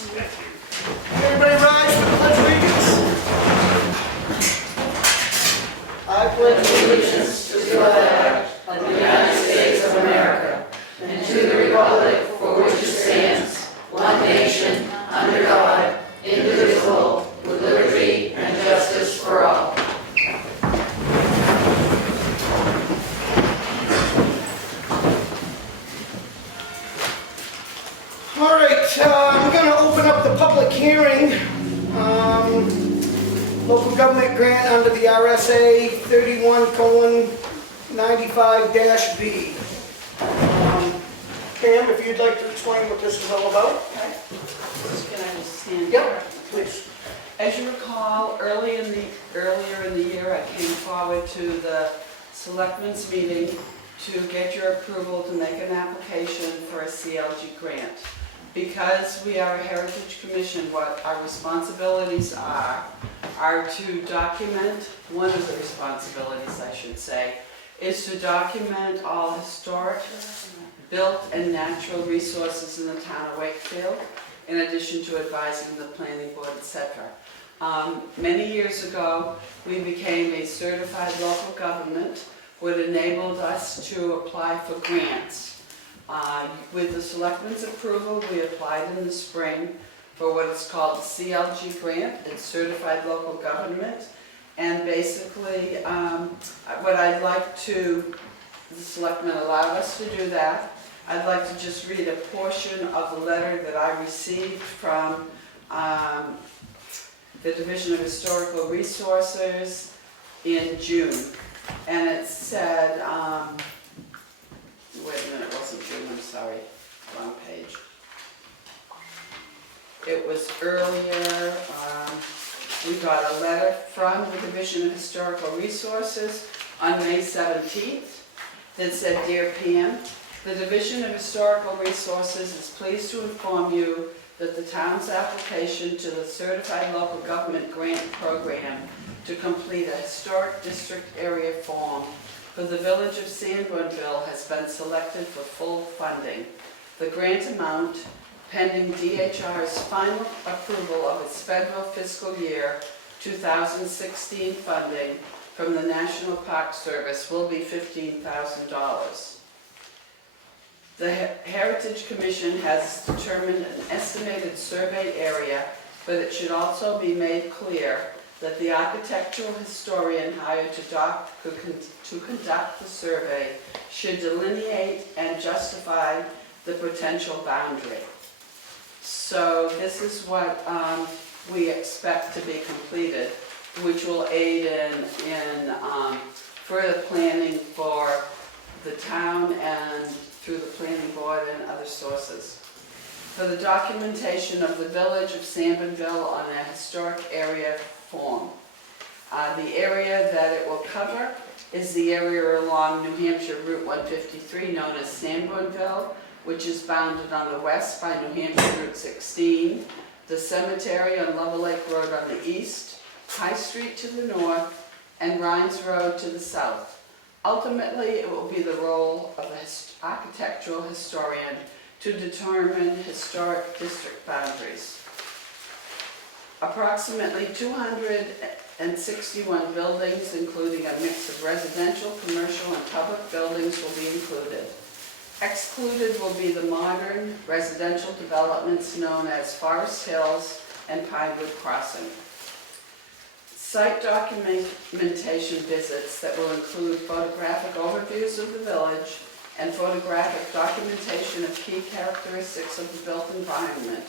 Everybody rise for the pledge of allegiance. I pledge allegiance to the flag of the United States of America and to the republic for which it stands, one nation, under God, indivisible, with liberty and justice for all. All right, I'm going to open up the public hearing. Local government grant under the RSA 31:95-B. Pam, if you'd like to explain what this is all about. Can I just stand? Yep, please. As you recall, earlier in the year, I came forward to the Selectmen's meeting to get your approval to make an application for a CLG grant. Because we are a Heritage Commission, what our responsibilities are to document, one of the responsibilities I should say, is to document all historic, built and natural resources in the town of Wakefield, in addition to advising the planning board, etc. Many years ago, we became a certified local government, which enabled us to apply for grants. With the Selectmen's approval, we applied in the spring for what is called the CLG grant. It's Certified Local Government. And basically, what I'd like to, the Selectmen allowed us to do that. I'd like to just read a portion of the letter that I received from the Division of Historical Resources in June. And it said, wait a minute, it wasn't June, I'm sorry, wrong page. It was earlier, we got a letter from the Division of Historical Resources on May 17th that said, Dear Pam, the Division of Historical Resources is pleased to inform you that the town's application to the Certified Local Government Grant Program to complete a Historic District Area form for the Village of Sanbornville has been selected for full funding. The grant amount, pending DHR's final approval of its federal fiscal year 2016 funding from the National Park Service, will be $15,000. The Heritage Commission has determined an estimated survey area, but it should also be made clear that the architectural historian hired to conduct the survey should delineate and justify the potential boundary. So this is what we expect to be completed, which will aid in further planning for the town and through the planning board and other sources. For the documentation of the Village of Sanbornville on a historic area form. The area that it will cover is the area along New Hampshire Route 153 known as Sanbornville, which is bounded on the west by New Hampshire Route 16, the cemetery on Lover Lake Road on the east, High Street to the north, and Rhines Road to the south. Ultimately, it will be the role of the architectural historian to determine historic district boundaries. Approximately 261 buildings, including a mix of residential, commercial, and public buildings, will be included. Excluded will be the modern residential developments known as Forest Hills and Pinewood Crossing. Site documentation visits that will include photographic overviews of the village and photographic documentation of key characteristics of the built environment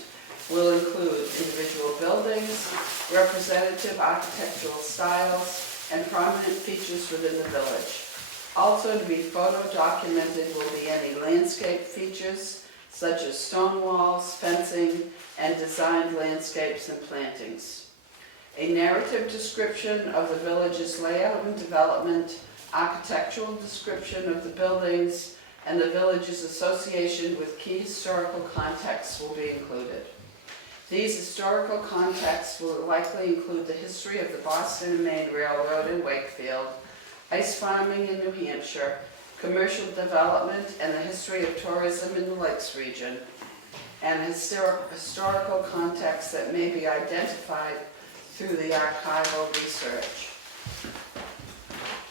will include individual buildings, representative architectural styles, and prominent features within the village. Also to be photo documented will be any landscape features such as stone walls, fencing, and designed landscapes and plantings. A narrative description of the village's layout and development, architectural description of the buildings, and the village's association with key historical contexts will be included. These historical contexts will likely include the history of the Boston and Maine Railroad in Wakefield, ice farming in New Hampshire, commercial development, and the history of tourism in the Lakes region. and historical context that may be identified through the archival research.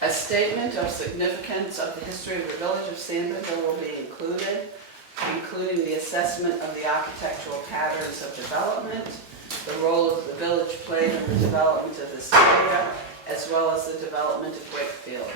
A statement of significance of the history of the village of Sangerville will be included, including the assessment of the architectural patterns of development, the role of the village played in the development of this area, as well as the development of Wakefield.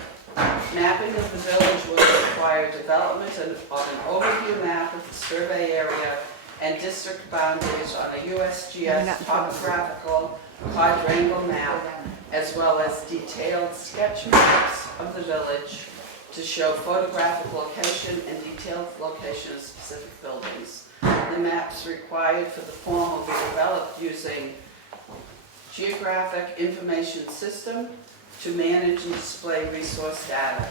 Mapping of the village will require development of an overview map of the survey area and district boundaries on a USGS topographical quadrangle map, as well as detailed sketch maps of the village to show photographic location and detailed location of specific buildings. The maps required for the form will be developed using Geographic Information System to manage and display resource data.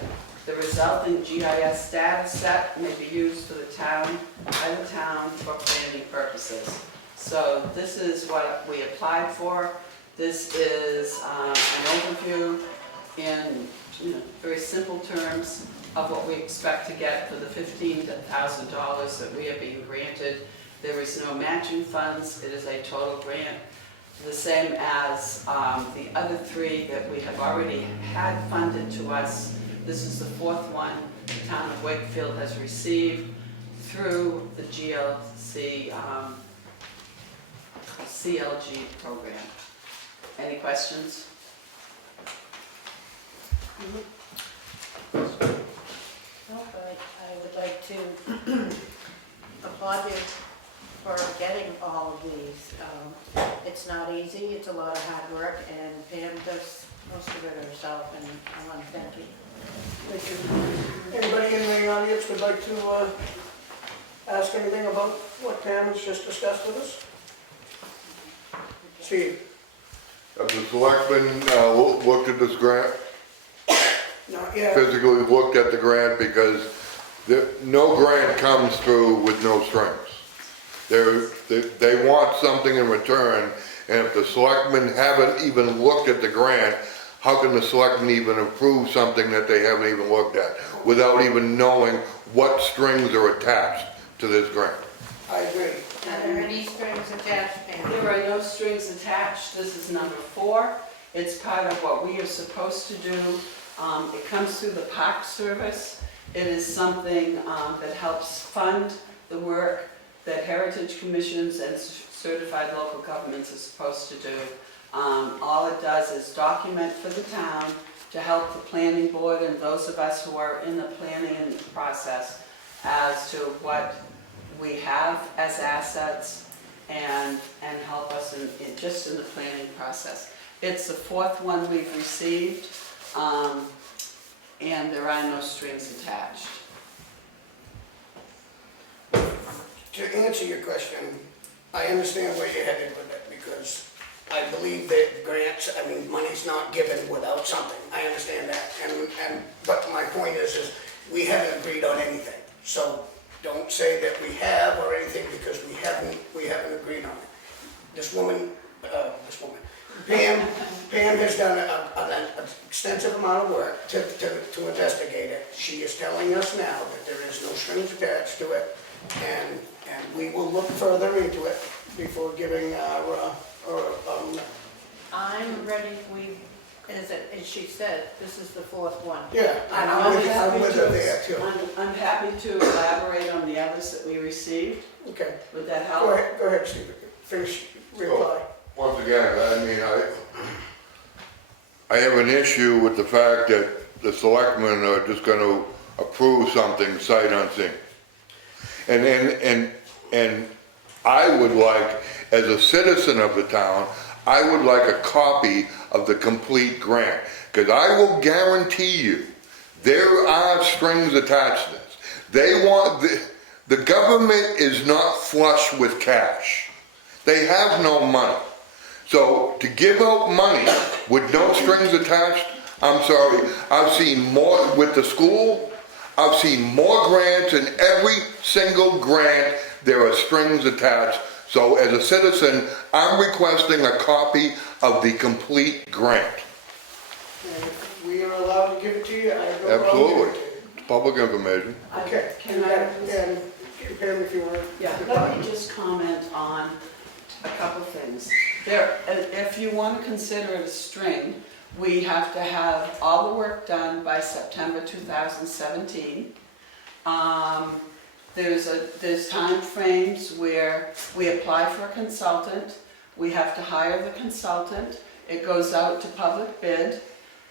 The resulting GIS data set may be used for the town, by the town for planning purposes. So this is what we applied for. This is an overview in very simple terms of what we expect to get for the $15,000 that we are being granted. There is no matching funds. It is a total grant, the same as the other three that we have already had funded to us. This is the fourth one the town of Wakefield has received through the GLC CLG program. Any questions? No, but I would like to applaud you for getting all of these. It's not easy, it's a lot of hard work, and Pam does most of it herself, and I want to thank you. Thank you. Anybody in the audience would like to ask anything about what Pam has just discussed with us? Steve? Have the selectmen looked at this grant? Not yet. Physically looked at the grant, because no grant comes through with no strings. They want something in return, and if the selectmen haven't even looked at the grant, how can the selectmen even approve something that they haven't even looked at without even knowing what strings are attached to this grant? I agree. Are there any strings attached, Pam? There are no strings attached. This is number 4. It's part of what we are supposed to do. It comes through the Park Service. It is something that helps fund the work that heritage commissions and certified local governments are supposed to do. All it does is document for the town to help the planning board and those of us who are in the planning process as to what we have as assets and help us just in the planning process. It's the 4th one we've received, and there are no strings attached. To answer your question, I understand where you're headed with it, because I believe that grants, money's not given without something. I understand that, but my point is we haven't agreed on anything. So don't say that we have or anything, because we haven't agreed on it. This woman, Pam has done an extensive amount of work to investigate it. She is telling us now that there is no strings attached to it, and we will look further into it before giving our I'm ready, as she said, this is the 4th one. yeah, I'm with her there too. I'm happy to elaborate on the others that we received. Okay, Would that help? go ahead, Steve, finish, reply. Once again, I have an issue with the fact that the selectmen are just going to approve something sight unseen. And I would like, as a citizen of the town, I would like a copy of the complete grant, because I will guarantee you there are strings attached to this. They want, the government is not flush with cash. They have no money. So to give out money with no strings attached, I'm sorry, I've seen more with the school, I've seen more grants, and every single grant there are strings attached. So as a citizen, I'm requesting a copy of the complete grant. And if we are allowed to give it to you, I have no problem Absolutely. giving it to you. It's public information. Okay, Can I, Pam, if you want. Yeah, let me just comment on a couple things. There, if you want to consider it a string, we have to have all the work done by September 2017. There's time frames where we apply for a consultant, we have to hire the consultant, it goes out to public bid,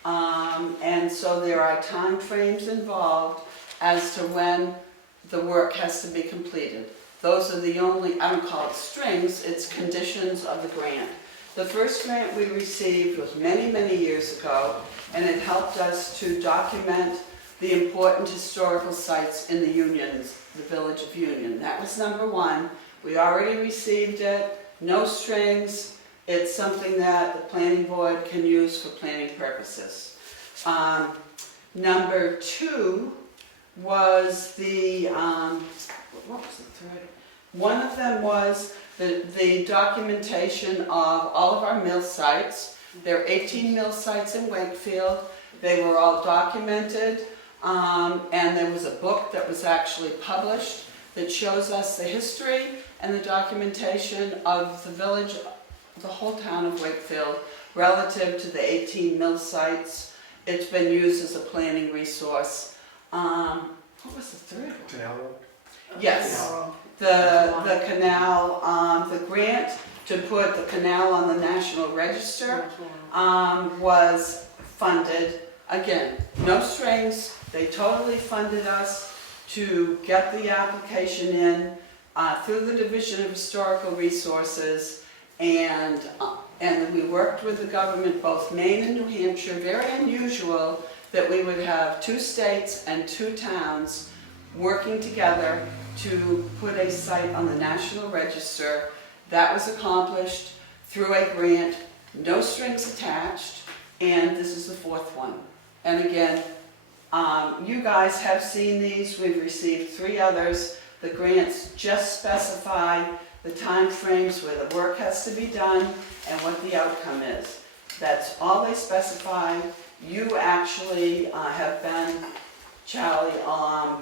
and so there are time frames involved as to when the work has to be completed. Those are the only, I don't call it strings, it's conditions of the grant. The first grant we received was many, many years ago, and it helped us to document the important historical sites in the Unions, the Village of Union. That was number one. We already received it, no strings. It's something that the planning board can use for planning purposes. Number two was the, what was the third? One of them was the documentation of all of our mill sites. There are 18 mill sites in Wakefield. They were all documented, and there was a book that was actually published that shows us the history and the documentation of the village, the whole town of Wakefield, relative to the 18 mill sites. It's been used as a planning resource. What was the third one? Canal Road? Yes, the canal, the grant to put the canal on the National Register was funded. Again, no strings, they totally funded us to get the application in through the Division of Historical Resources, and we worked with the government, both Maine and New Hampshire. Very unusual that we would have two states and two towns working together to put a site on the National Register. That was accomplished through a grant, no strings attached, and this is the fourth one. And again, you guys have seen these. We've received 3 others. The grants just specify the time frames where the work has to be done and what the outcome is. That's all they specify. You actually have been, Charlie,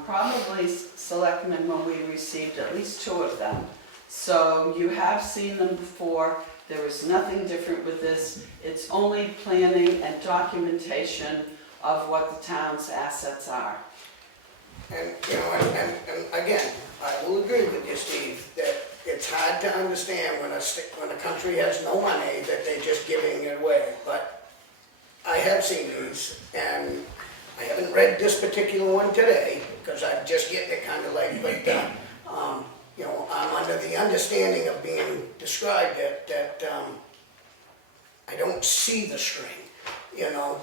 probably selectmen when we received at least 2 of them. So you have seen them before. There is nothing different with this. It's only planning and documentation of what the town's assets are. And, you know, and again, I will agree with you, Steve, that it's hard to understand when a country has no money that they're just giving it away. But I have seen these, and I haven't read this particular one today, because I'm just getting it kind of late, but, you know, I'm under the understanding of being described that I don't see the string, you know,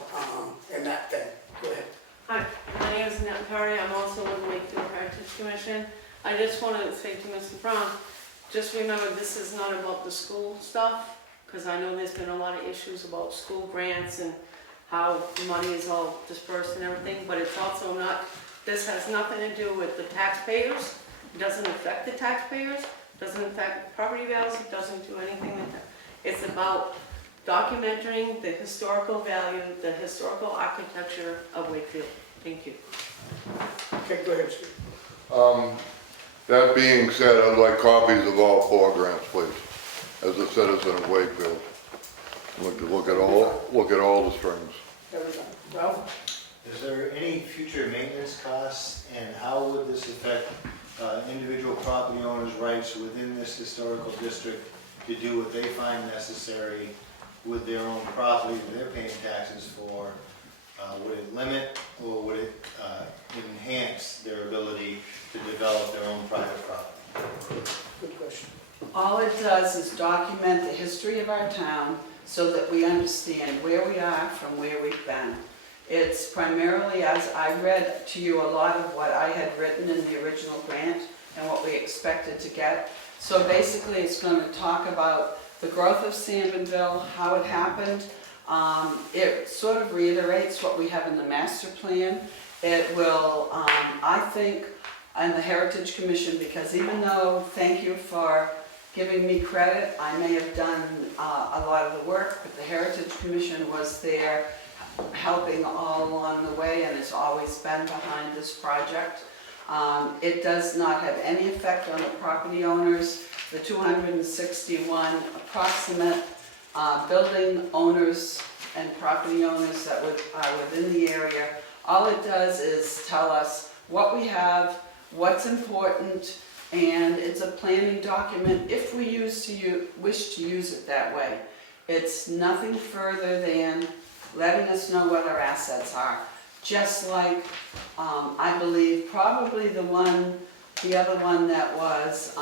in that thing. Go ahead. Hi, my name is Annette Perry. I'm also with the Wakefield Heritage Commission. I just want to say to Mr. Brown, just remember this is not about the school stuff, because I know there's been a lot of issues about school grants and how money is all dispersed and everything, but it's also not, this has nothing to do with the taxpayers. It doesn't affect the taxpayers, doesn't affect property values, it doesn't do anything like that. It's about documenting the historical value, the historical architecture of Wakefield. Thank you. Okay, go ahead, Steve. That being said, I'd like copies of all 4 grants, please, as a citizen of Wakefield. Look at all the strings. There we go. Ralph? Is there any future maintenance costs, and how would this affect individual property owners' rights within this historical district to do what they find necessary with their own property that they're paying taxes for? Would it limit, or would it enhance their ability to develop their own private property? Good question. All it does is document the history of our town so that we understand where we are from where we've been. It's primarily, as I read to you a lot of what I had written in the original grant and what we expected to get. So basically it's going to talk about the growth of Salmonville, how it happened. It sort of reiterates what we have in the master plan. It will, I think, and the Heritage Commission, because even though, thank you for giving me credit, I may have done a lot of the work, but the Heritage Commission was there helping all along the way and has always been behind this project. It does not have any effect on the property owners. The 261 approximate building owners and property owners that are within the area. All it does is tell us what we have, what's important, and it's a planning document if we wish to use it that way. It's nothing further than letting us know what our assets are. Just like, I believe, probably the other one that was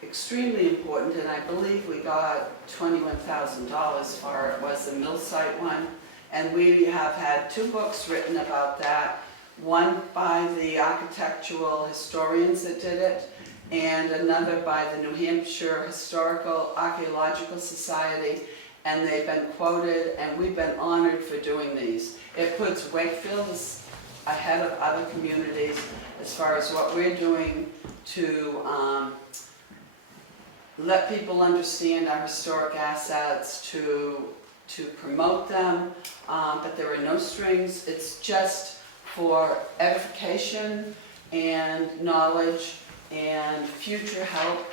extremely important, and I believe we got $21,000 for it, was the mill site one. And we have had 2 books written about that, one by the architectural historians that did it, and another by the New Hampshire Historical Archaeological Society, and they've been quoted, and we've been honored for doing these. It puts Wakefield ahead of other communities as far as what we're doing to let people understand our historic assets, to promote them, but there are no strings. It's just for edification and knowledge and future help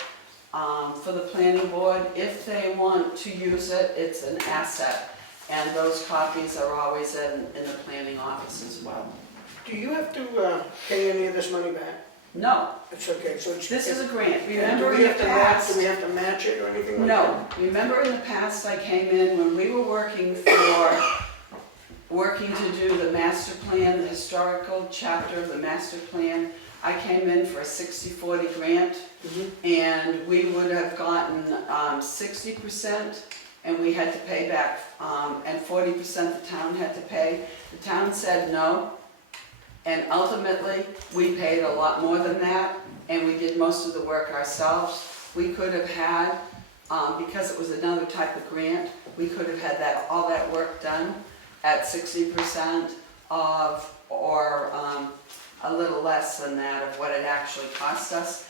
for the planning board. If they want to use it, it's an asset. And those copies are always in the planning office as well. Do you have to pay any of this money back? No, It's okay, so it's... this is a grant. And Remember do in we the have to match, past? do we have to match it or anything like that? No, remember in the past I came in when we were working to do the master plan, the historical chapter of the master plan. I came in for a 60-40 grant, and we would have gotten 60%, and we had to pay back, and 40% the town had to pay. The town said no, and ultimately we paid a lot more than that, and we did most of the work ourselves. We could have had, because it was another type of grant, we could have had all that work done at 60% of, or a little less than that of what it actually cost us.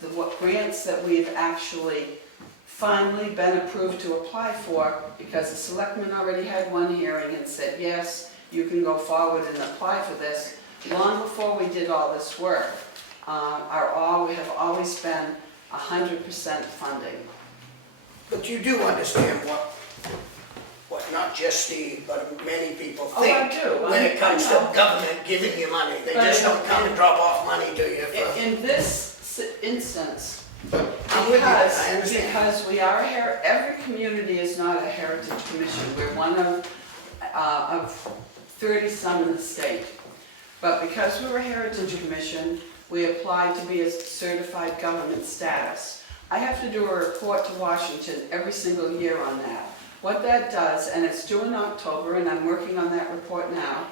The grants that we've actually finally been approved to apply for, because the selectmen already had one hearing and said, yes, you can go forward and apply for this, long before we did all this work, we have always been 100% funding. But you do understand what not just Steve, but many people Oh, I think do. when it comes to I know. government giving you money. They But just in- don't come and drop off money to you for... In this instance, I'm with you, I understand. because we are every community is not a heritage commission. We're one of 30-some in the state. But because we're a heritage commission, we apply to be a certified government status. I have to do a report to Washington every single year on that. What that does, and it's due in October, and I'm working on that report now,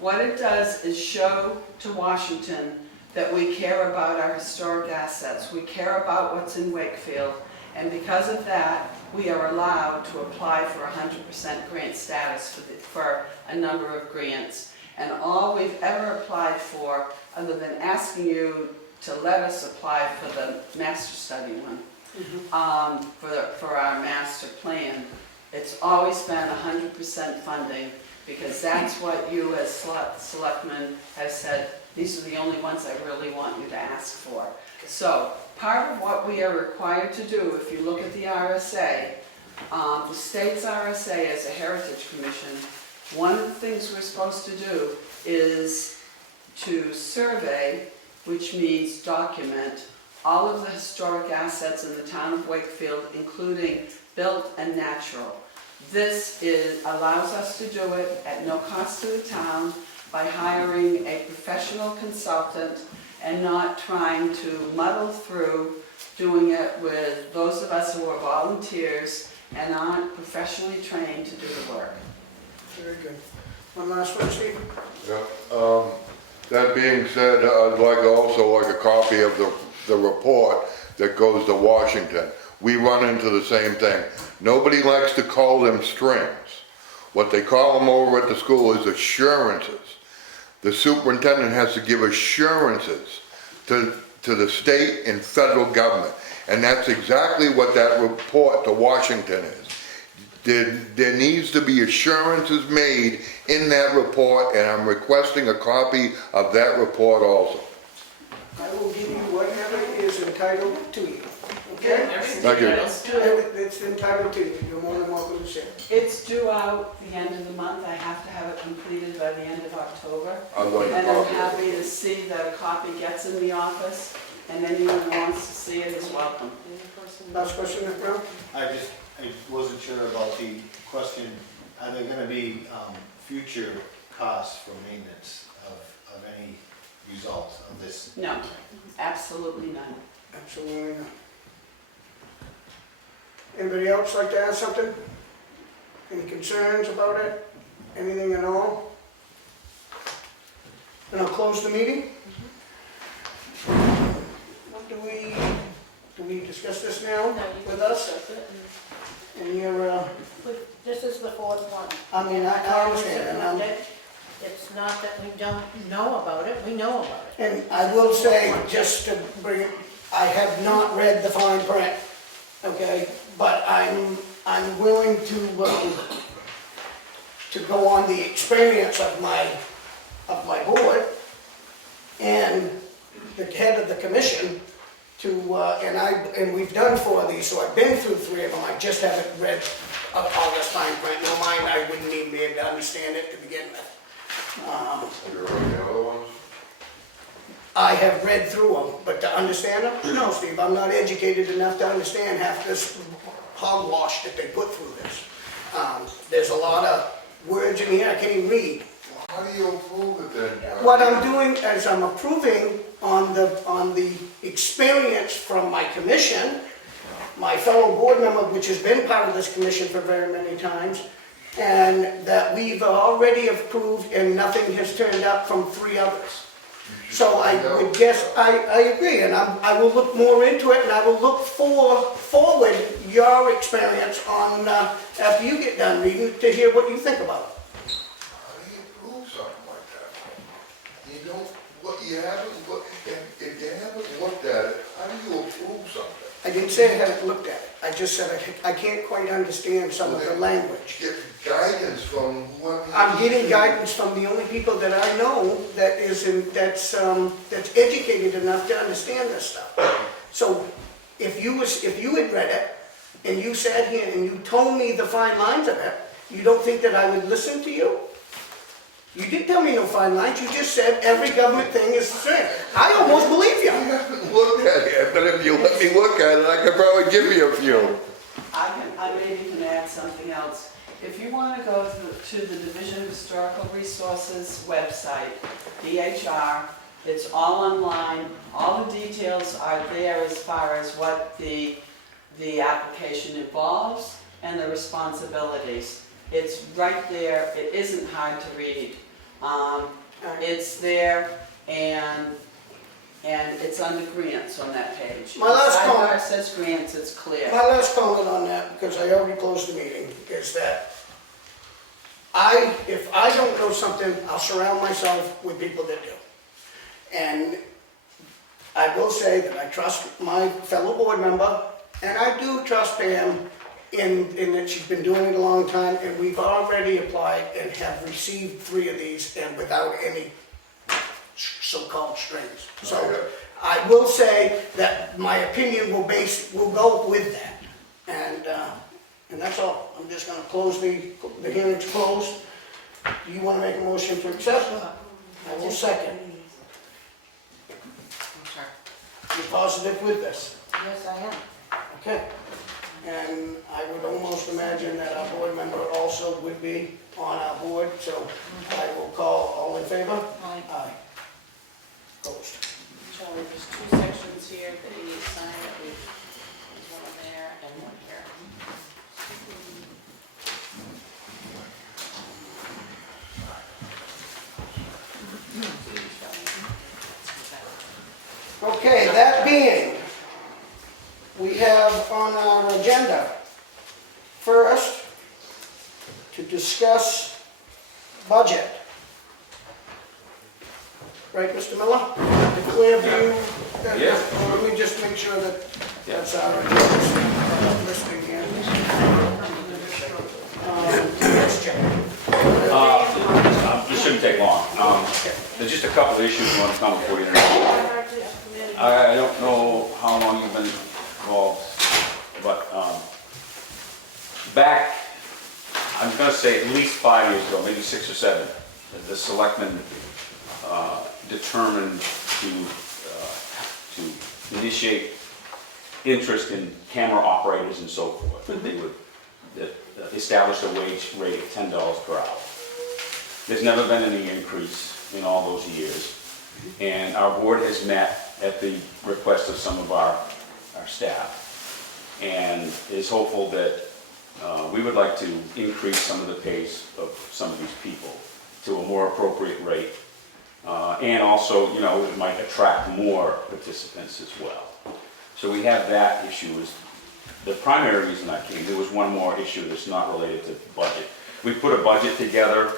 what it does is show to Washington that we care about our historic assets. We care about what's in Wakefield, and because of that, we are allowed to apply for 100% grant status for a number of grants. And all we've ever applied for, other than asking you to let us apply for the master study one, for our master plan, it's always been 100% funding, because that's what you as selectmen have said, these are the only ones I really want you to ask for. So part of what we are required to do, if you look at the RSA, the state's RSA as a heritage commission, one of the things we're supposed to do is to survey, which means document, all of the historic assets in the town of Wakefield, including built and natural. This allows us to do it at no cost to the town by hiring a professional consultant and not trying to muddle through doing it with those of us who are volunteers and aren't professionally trained to do the work. Very good. One last one, Steve? Yeah, that being said, I'd like a copy of the report that goes to Washington. We run into the same thing. Nobody likes to call them strings. What they call them over at the school is assurances. The superintendent has to give assurances to the state and federal government. And that's exactly what that report to Washington is. There needs to be assurances made in that report, and I'm requesting a copy of that report also. I will give you whatever is entitled to you, okay? Thank you. It's entitled to you, you're more than welcome to share. It's due out the end of the month. I have to have it completed by the end of October. I'd like a And I'm copy. happy to see that a copy gets in the office, and anyone who wants to see it is welcome. Last question, Mr. Brown? I wasn't sure about the question, are there gonna be, future costs for maintenance of any result of this? No, absolutely none. Absolutely not. Anybody else like to add something? Any concerns about it? Anything at all? Then I'll close the meeting. What do we discuss this now with us? And you're, This is the fourth one. I mean, I understand, and It's not that we don't know about it, we know about it. And I will say, just to bring it, I have not read the fine print, okay? But I'm willing to go on the experience of my board and the head of the commission to, and we've done 4 of these, so I've been through 3 of them. I just haven't read all this fine print. No mind, I wouldn't even be able to understand it to begin with. You're on the other ones? I have read through them, but to understand them, no, Steve, I'm not educated enough to understand half this hogwash that they put through this. There's a lot of words in here I can't even read. How do you approve it then, John? What I'm doing is I'm approving on the experience from my commission, my fellow board member, which has been part of this commission for very many times, and that we've already approved and nothing has turned up from 3 others. So I would guess, I agree, and I will look more into it, and I will look forward your experience on, after you get done reading, to hear what you think about it. How do you approve something like that? You don't, you haven't looked, if you haven't looked at it, how do you approve something? I didn't say I haven't looked at it, I just said I can't quite understand some of the language. Get guidance from whoever. I'm getting guidance from the only people that I know that that's educated enough to understand this stuff. So if you had read it, and you sat here and you told me the fine lines of it, you don't think that I would listen to you? You didn't tell me no fine lines, you just said every government thing is the same. I almost believe I you. haven't looked at it, but if you let me look at it, I could probably give you a few. I maybe can add something else. If you want to go to the Division of Historical Resources website, DHR, it's all online, all the details are there as far as what the application involves and the responsibilities. It's right there, it isn't hard to read. It's there, and it's under grants on that page. My last Sidebar comment- says grants, it's clear. My last comment on that, because I already closed the meeting, is that if I don't know something, I'll surround myself with people that do. And I will say that I trust my fellow board member, and I do trust Pam in that she's been doing it a long time, and we've already applied and have received 3 of these, and without any so-called strings. So I will say that my opinion will go with that. And that's all. I'm just gonna close the hearing's closed. Do you wanna make a motion to accept? I will second. You're positive with this? Yes, I am. Okay. And I would almost imagine that our board member also would be on our board, so I will call all in favor? Aye. Aye. Opposed. Charlie, there's 2 sections here that you need to sign, there's one there and one here. Okay, that being, we have on our agenda, first, to discuss budget. Right, Mr. Miller? The clear view? Yeah. Let me just make sure that that's our agenda listing here. Let's check. This shouldn't take long. There's just a couple of issues I want to come before you. I don't know how long you've been involved, but back, I'm gonna say at least 5 years ago, maybe 6 or 7, the selectmen determined to initiate interest in camera operators and so forth. And they would establish a wage rate of $10 per hour. There's never been any increase in all those years. And our board has met at the request of some of our staff and is hopeful that we would like to increase some of the pays of some of these people to a more appropriate rate. And also, you know, it might attract more participants as well. So we have that issue as the primary reason I came. There was one more issue that's not related to budget. We put a budget together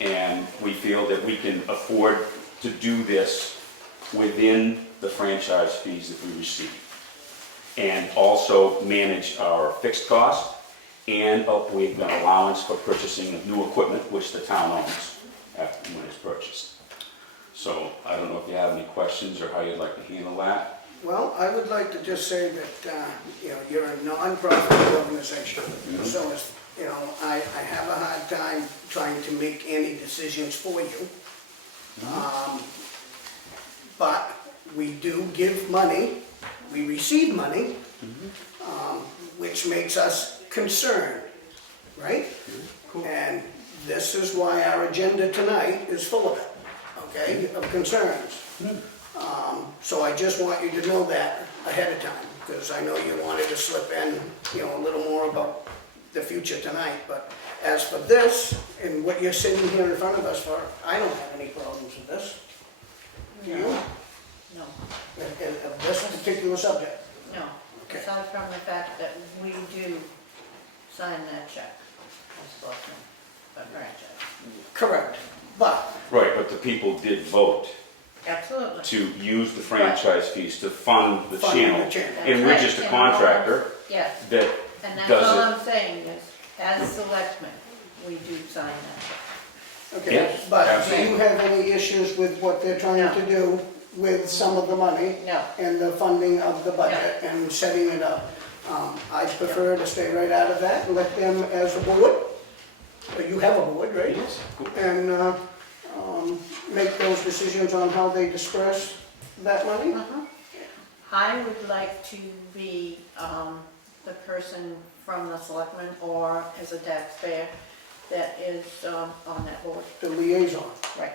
and we feel that we can afford to do this within the franchise fees that we receive. And also manage our fixed cost and we've got allowance for purchasing of new equipment, which the town owns after when it's purchased. So I don't know if you have any questions or how you'd like to handle that. Well, I would like to just say that, you know, you're a non-profit organization. So, it's, you know, I have a hard time trying to make any decisions for you. But we do give money, we receive money, which makes us concerned, right? Cool. And this is why our agenda tonight is full of it, okay, of concerns. So I just want you to know that ahead of time, because I know you wanted to slip in, you know, a little more about the future tonight. But as for this, and what you're sitting here in front of us for, I don't have any problems with this. Do you? No, Of this particular subject? no. Okay. Aside from the fact that we do sign that check as selectmen, a franchise. Correct. But, Right, but the people did vote Absolutely. to use the franchise fees to fund the Fund the channel. channel. And we're just a contractor Yes, that and that's all does it. I'm saying is, as selectmen, we do sign that check. okay, Yes, but do absolutely. you have any issues with what they're trying to do with some of the money? No. And the funding of the budget and setting it up? I prefer to stay right out of that and let them as a board, you have a board, right? Yes, cool. And make those decisions on how they disperse that money? I would like to be the person from the selectmen or as a taxpayer that is on that board. The liaison. Right.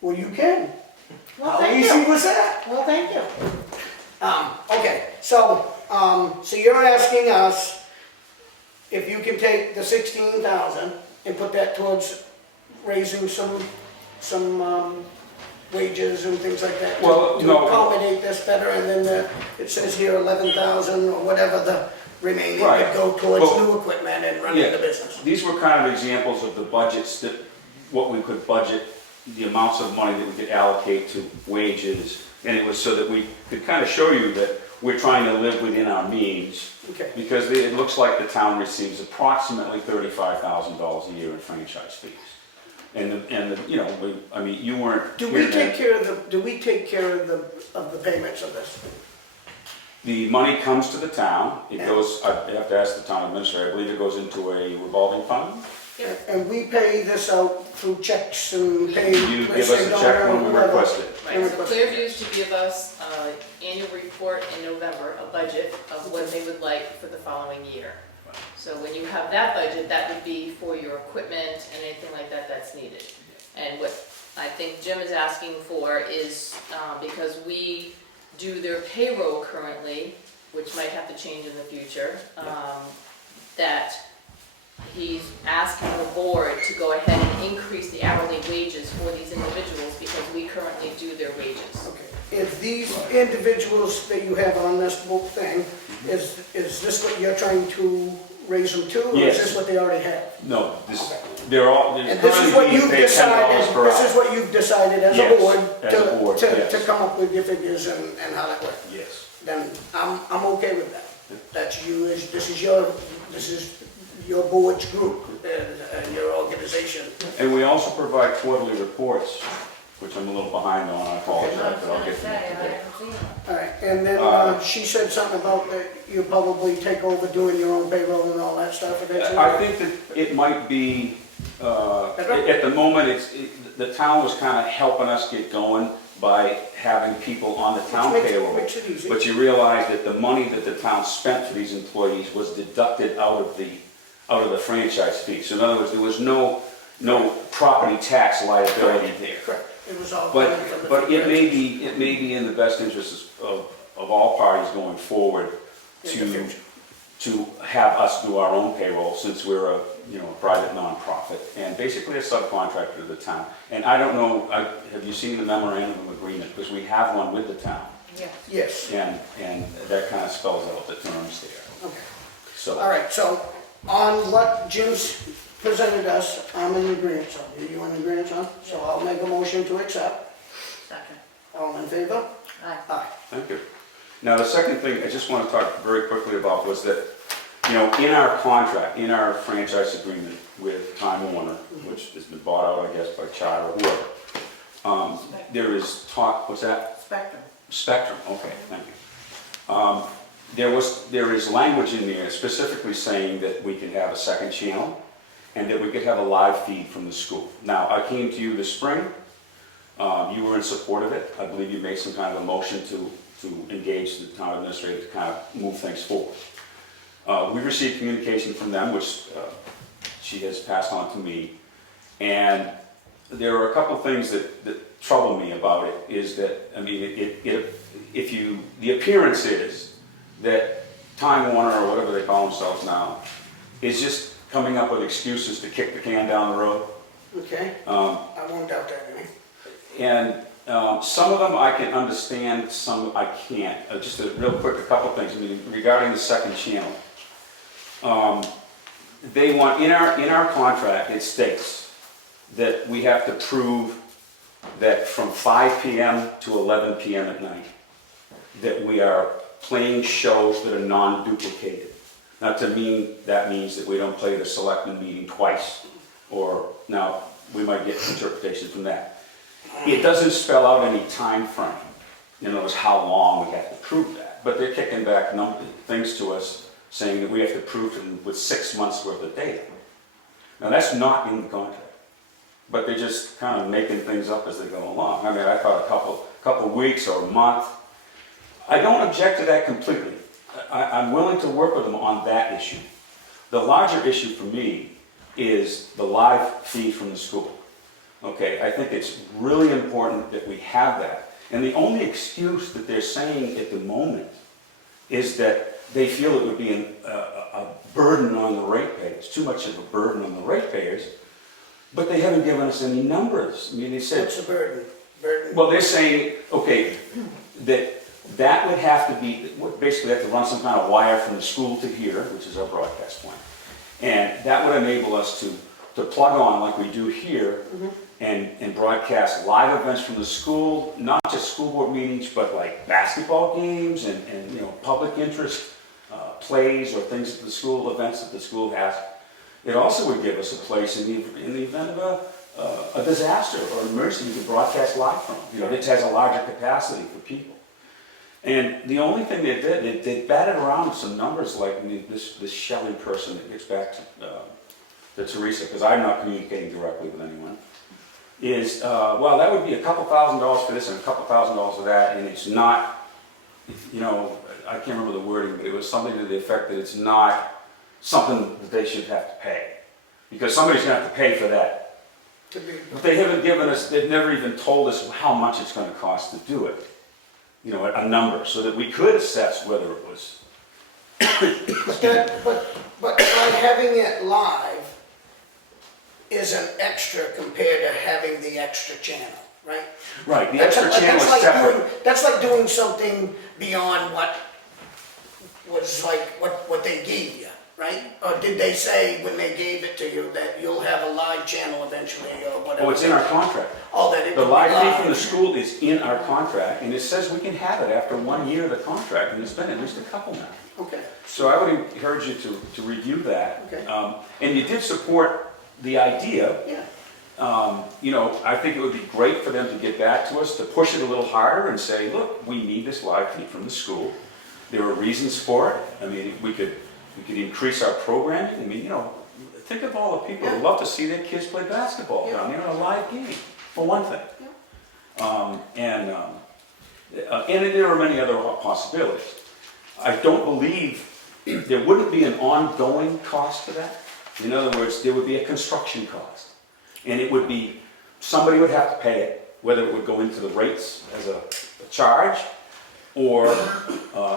Well, you can. Well, How thank easy you. was that? Well, thank you. Okay, so you're asking us if you can take the 16,000 and put that towards raising some wages and things like that? Well, to no. accommodate this better, and then it says here 11,000 or whatever the remaining would Right. go towards Well, new equipment and running yeah. the business. These were kind of examples of the budgets that, what we could budget, the amounts of money that we could allocate to wages. And it was so that we could kind of show you that we're trying to live within our means. Okay. Because it looks like the town receives approximately $35,000 a year in franchise fees. And you know, I mean, you weren't. Do here we then. take care of the payments of this? The money comes to the town. It Yeah. goes, I have to ask the town administrator, I believe it goes into a revolving fund. And we pay this out through checks and pay. You give us a check when we request it. Right, so Clearview is to give us an annual report in November, a budget of what they would like for the following year. So when you have that budget, that would be for your equipment and anything like that that's needed. And what I think Jim is asking for is, because we do their payroll currently, which might have to change in the future, that he's asking the board to go ahead and increase the hourly wages for these individuals because we currently do their wages. Okay. If these individuals that you have on this book thing, is this what you're trying to raise them to? Or Yes. is this what they already have? No, this, Okay. they're all, And this is what you've decided, per this hour. is what you've decided as a Yes, board as a board, to yes. come up with your figures and how that works. Yes. Then I'm okay with that. That's you, this is your board's group and your organization. And we also provide quarterly reports which I'm a little behind on, I apologize, I was but I'll gonna get to say, that I today. haven't seen it. All right, and then she said something about that you probably take over doing your own payroll and all that stuff eventually? I think that it might be, at the moment, the town was kind of helping us get going by having people on the town payroll. Makes it easy. But you realize that the money that the town spent for these employees was deducted out of the franchise fee. So in other words, there was no property tax liability there. Correct, it was all coming from the. But it may be in the best interest of all parties going forward In the future. to have us do our own payroll, since we're a private nonprofit and basically a subcontractor to the town. And I don't know, have you seen the memorandum of agreement? Because we have one with the town, Yeah. Yes, and that kind of spells out the terms there. okay. So. All right, so on what Jim's presented us, I'm in agreement on. Are you in agreement on? So I'll make a motion to accept. Second. All in favor? Aye. Aye. Thank you. Now, the second thing I just want to talk very quickly about was that, in our contract, in our franchise agreement with Time Warner, which has been bought out, I guess, by Charter or whoever, there is talk, what's that? Spectrum. Spectrum, okay, thank you. There is language in there specifically saying that we can have a second channel and that we could have a live feed from the school. Now, I came to you this spring, you were in support of it. I believe you made some kind of a motion to engage the town administrator to kind of move things forward. We received communication from them, which she has passed on to me, and there are a couple of things that trouble me about it. Is that, I mean, the appearance is that Time Warner, or whatever they call themselves now, is just coming up with excuses to kick the can down the road. Okay, I won't doubt that any. And some of them I can understand, some I can't. Just a real quick, a couple of things. I mean, regarding the second channel, they want in our contract it states that we have to prove that from 5 p.m. to 11 p.m. at night that we are playing shows that are non-duplicated. Not to mean that means that we don't play the selectmen meeting twice, or now we might get interpretation from that. It doesn't spell out any time frame, in other words, how long we have to prove that. But they're kicking back things to us saying that we have to prove to them with 6 months worth of data. Now that's not in the contract, but they're just kind of making things up as they go along. I mean, I thought a couple weeks or a month. I don't object to that completely. I'm willing to work with them on that issue. The larger issue for me is the live feed from the school. Okay, I think it's really important that we have that. And the only excuse that they're saying at the moment is that they feel it would be a burden on the ratepayers, too much of a burden on the ratepayers, but they haven't given us any numbers. I mean, they said... What's the burden? Burden? Well, they're saying, okay, that would have to be, basically they have to run some kind of wire from the school to here, which is our broadcast point. And that would enable us to plug on like we do here, and broadcast live events from the school, not just school board meetings, but like basketball games and public interest plays or things at the school, events that the school has. It also would give us a place in the event of a disaster or an emergency we could broadcast live from. It has a larger capacity for people. And the only thing they did, they batted around with some numbers like this Shelley person that gets back to Teresa, because I'm not communicating directly with anyone, is, well, that would be a couple $1,000s for this and a couple $1,000s for that, and it's not, I can't remember the wording, but it was something to the effect that it's not something that they should have to pay, because somebody's going to have to pay for that. But they haven't given us, they've never even told us how much it's going to cost to do it, a number, so that we could assess whether it was. But by having it live is an extra compared to having the extra channel, right? Right, the extra channel is separate. That's like doing something beyond what was like, what they gave you, right? Or did they say when they gave it to you that you'll have a live channel eventually or whatever? Oh, it's in our contract. Oh, that it The will be live feed from the school is in our contract, and it says we can have it after 1 year of the contract, and it's been at least a couple now. Okay, So I would encourage you to review that. Okay. And you did support the idea, yeah. You know, I think it would be great for them to get back to us, to push it a little harder and say, look, we need this live feed from the school. There are reasons for it. I mean, we could increase our programming. I mean, you know, think of all the people who love to see their kids play basketball down there in a live game, for one thing. And there are many other possibilities. I don't believe there wouldn't be an ongoing cost to that. In other words, there would be a construction cost. And it would be, somebody would have to pay it, whether it would go into the rates as a charge, or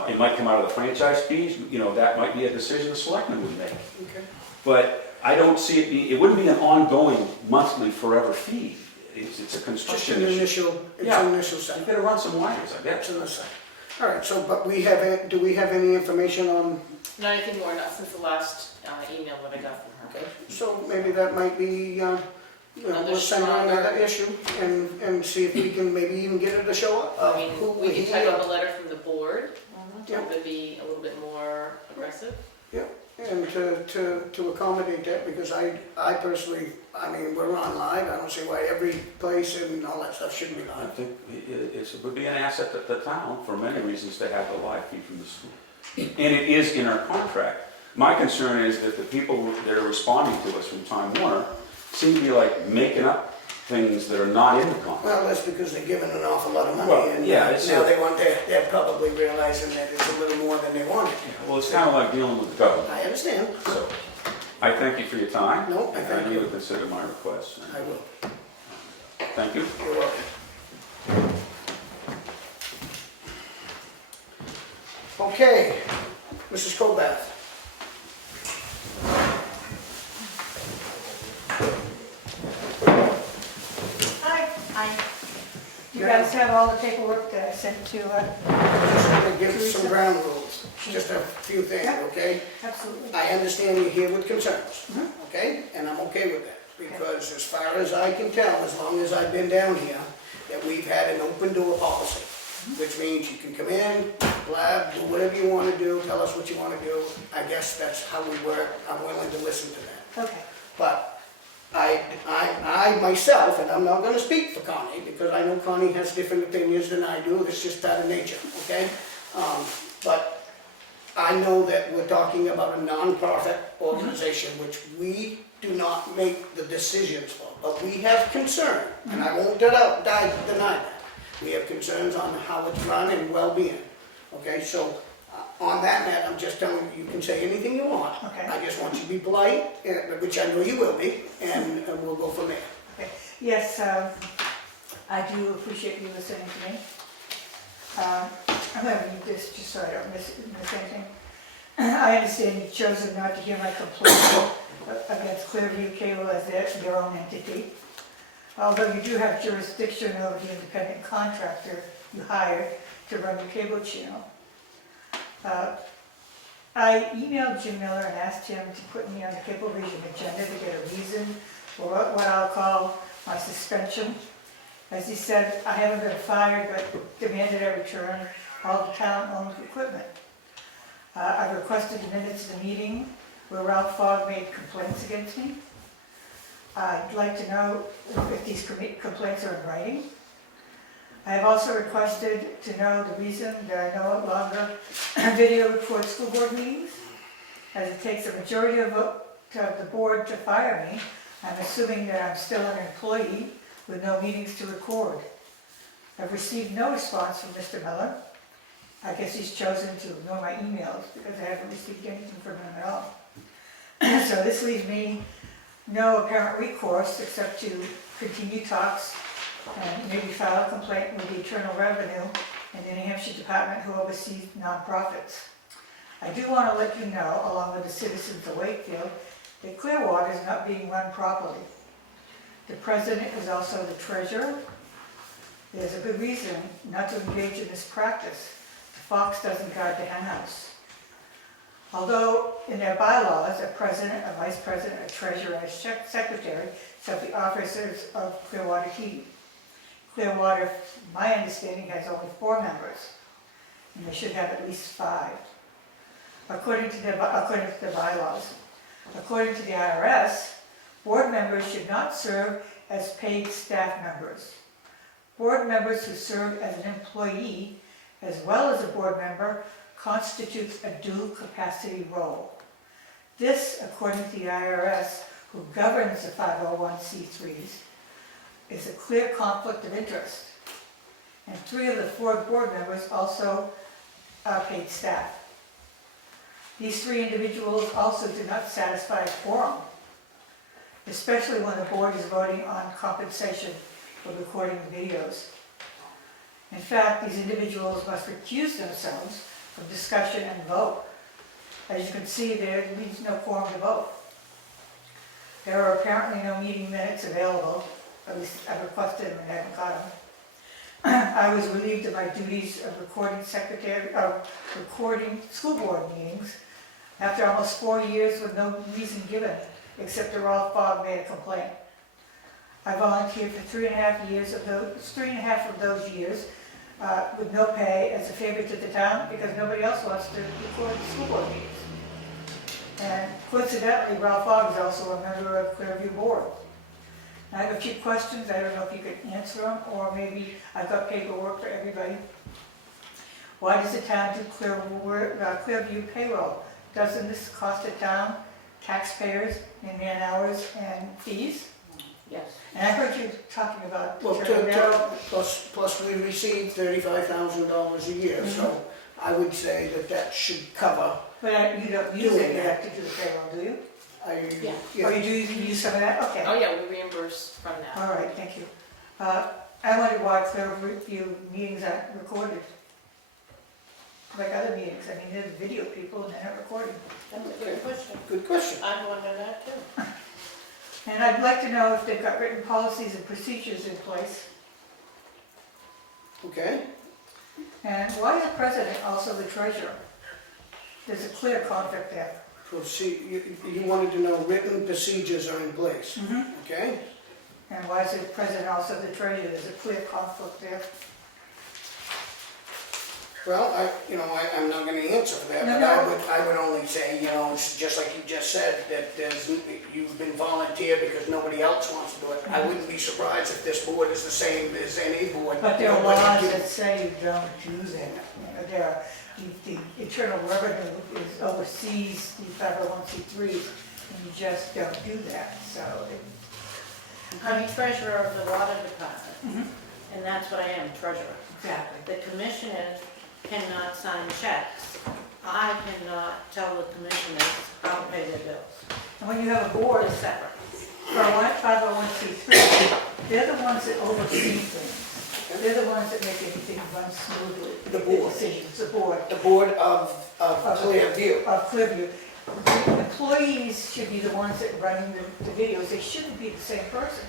it might come out of the franchise fees. You know, that might be a decision the selectmen would make. Okay. But I don't see it be, it wouldn't be an ongoing monthly forever fee. It's a Just construction an issue. initial, it's Yeah. an initial You set. gotta run some wires, I That's bet. on the side. All right, so, but we have, do we have any information on, Not anything more, not since the last email that I got from her. okay, so maybe that might be, Another we'll send her stronger- another issue and see if we can maybe even get her to show up. I mean, Who we can he- type up a letter from the board, Yeah. to be a little bit more aggressive. And to accommodate that, because I personally, I mean, we're on live, I don't see why every place and all that stuff shouldn't be I live. think it would be an asset to the town for many reasons to have the live feed from the school. And it is in our contract. My concern is that the people that are responding to us from Time Warner seem to be like making up things that are not in the contract. Well, that's because they're giving an awful lot of money, Well, and yeah, it's now a- they're probably realizing that it's a little more than they wanted. Well, it's kind of like dealing with the government. I understand. So, I thank you for your time. No, I thank And you. you consider my request. I will. Thank you. You're welcome. Okay, Mrs. Colbath. Hi. You guys have all the paperwork that I sent to, Just want to give some ground rules, just a few things, okay? absolutely. I understand you're here with concerns, okay? And I'm okay with that, because as far as I can tell, as long as I've been down here, that we've had an open door policy, which means you can come in, blab, do whatever you want to do, tell us what you want to do. I guess that's how we work. I'm willing to listen to that. Okay. But I myself, and I'm not gonna speak for Connie, because I know Connie has different opinions than I do, it's just out of nature, okay? But I know that we're talking about a nonprofit organization, which we do not make the decisions for, but we have concern, and I won't deny that. We have concerns on how it's run and well-being, okay? So, on that net, I'm just telling you, you can say anything you want. Okay. I just want you to be polite, which I know you will be, and we'll go from there. Okay. Yes, I do appreciate you listening to me. I'm going to read this just so I don't miss anything. I understand you've chosen not to hear my complaint against Clearview Cable as their own entity. Although you do have jurisdiction over the independent contractor you hired to run your cable channel. I emailed Jim Miller and asked him to put me on the Cablevision agenda to get a reason for what I'll call my suspension. As he said, I haven't been fired, but demanded I return all the town-owned equipment. I've requested the minutes of the meeting where Ralph Fogg made complaints against me. I'd like to know if these complaints are in writing. I have also requested to know the reason that I no longer video record school board meetings. As it takes a majority of the board to fire me, I'm assuming that I'm still an employee with no meetings to record. I've received no response from Mr. Miller. I guess he's chosen to ignore my emails because I haven't received anything from him at all. So this leaves me no apparent recourse except to continue talks and maybe file a complaint with the Internal Revenue and the New Hampshire Department who oversees nonprofits. I do want to let you know, along with the citizens of Wakefield, that Clearwater is not being run properly. The president is also the treasurer. There's a good reason not to engage in this practice. The fox doesn't guard the henhouse. Although in their bylaws, a president, a vice president, a treasurer, and a secretary shall be officers of Clearwater Heating. Clearwater, my understanding, has only 4 members, and they should have at least 5, according to the bylaws. According to the IRS, board members should not serve as paid staff members. Board members who serve as an employee as well as a board member constitutes a dual capacity role. This, according to the IRS, who governs the 501c3s, is a clear conflict of interest. And 3 of the 4 board members also are paid staff. These 3 individuals also do not satisfy a quorum, especially when the board is voting on compensation for recording the videos. In fact, these individuals must recuse themselves from discussion and vote. As you can see, there leaves no quorum to vote. There are apparently no meeting minutes available, at least I've requested them and haven't got them. I was relieved of my duties of recording school board meetings after almost 4 years with no reason given, except that Ralph Fogg made a complaint. I volunteered for 3.5 of those years with no pay as a favor to the town because nobody else wants to record the school board meetings. And coincidentally, Ralph Fogg is also a member of Clearview Board. I have a few questions, I don't know if you could answer them, or maybe I've got paperwork for everybody. Why does the town do Clearview payroll? Doesn't this cost the town taxpayers in man hours and fees? Yes. And I heard you talking about. Well, plus we receive $35,000 a year, so I would say that should cover. But you don't use it, you have to do the payroll, do you? Yeah. Or you can use some of that? Okay. Oh, yeah, we reimburse from that. All right, thank you. I wondered why Clearview meetings aren't recorded. Like other meetings, I mean, there's video people and they're not recording. That's a good question. Good question. I wonder that too. And I'd like to know if they've got written policies and procedures in place. Okay. And why is the president also the treasurer? There's a clear conflict there. You wanted to know written procedures are in place, okay? And why is the president also the treasurer? There's a clear conflict there. Well, I'm not gonna answer for that, No, but I would only say, it's just like you just said, that you've been volunteered because nobody else wants to do it. I wouldn't be surprised if this board is the same as any board. But there are Nobody laws can- that say you don't do that. The Internal Revenue oversees the 501c3s, and you just don't do that, so. I'm treasurer of the water department, and that's what I am, treasurer. Exactly. The commissioners cannot sign checks. I cannot tell the commissioners how to pay their bills. And when you have a board, It's separate. for a 501c3, they're the ones that oversee things. They're the ones that make everything run smoothly. The board. Decisions, the board. The board of Clearview. Of Clearview. The employees should be the ones that are running the videos. They shouldn't be the same person.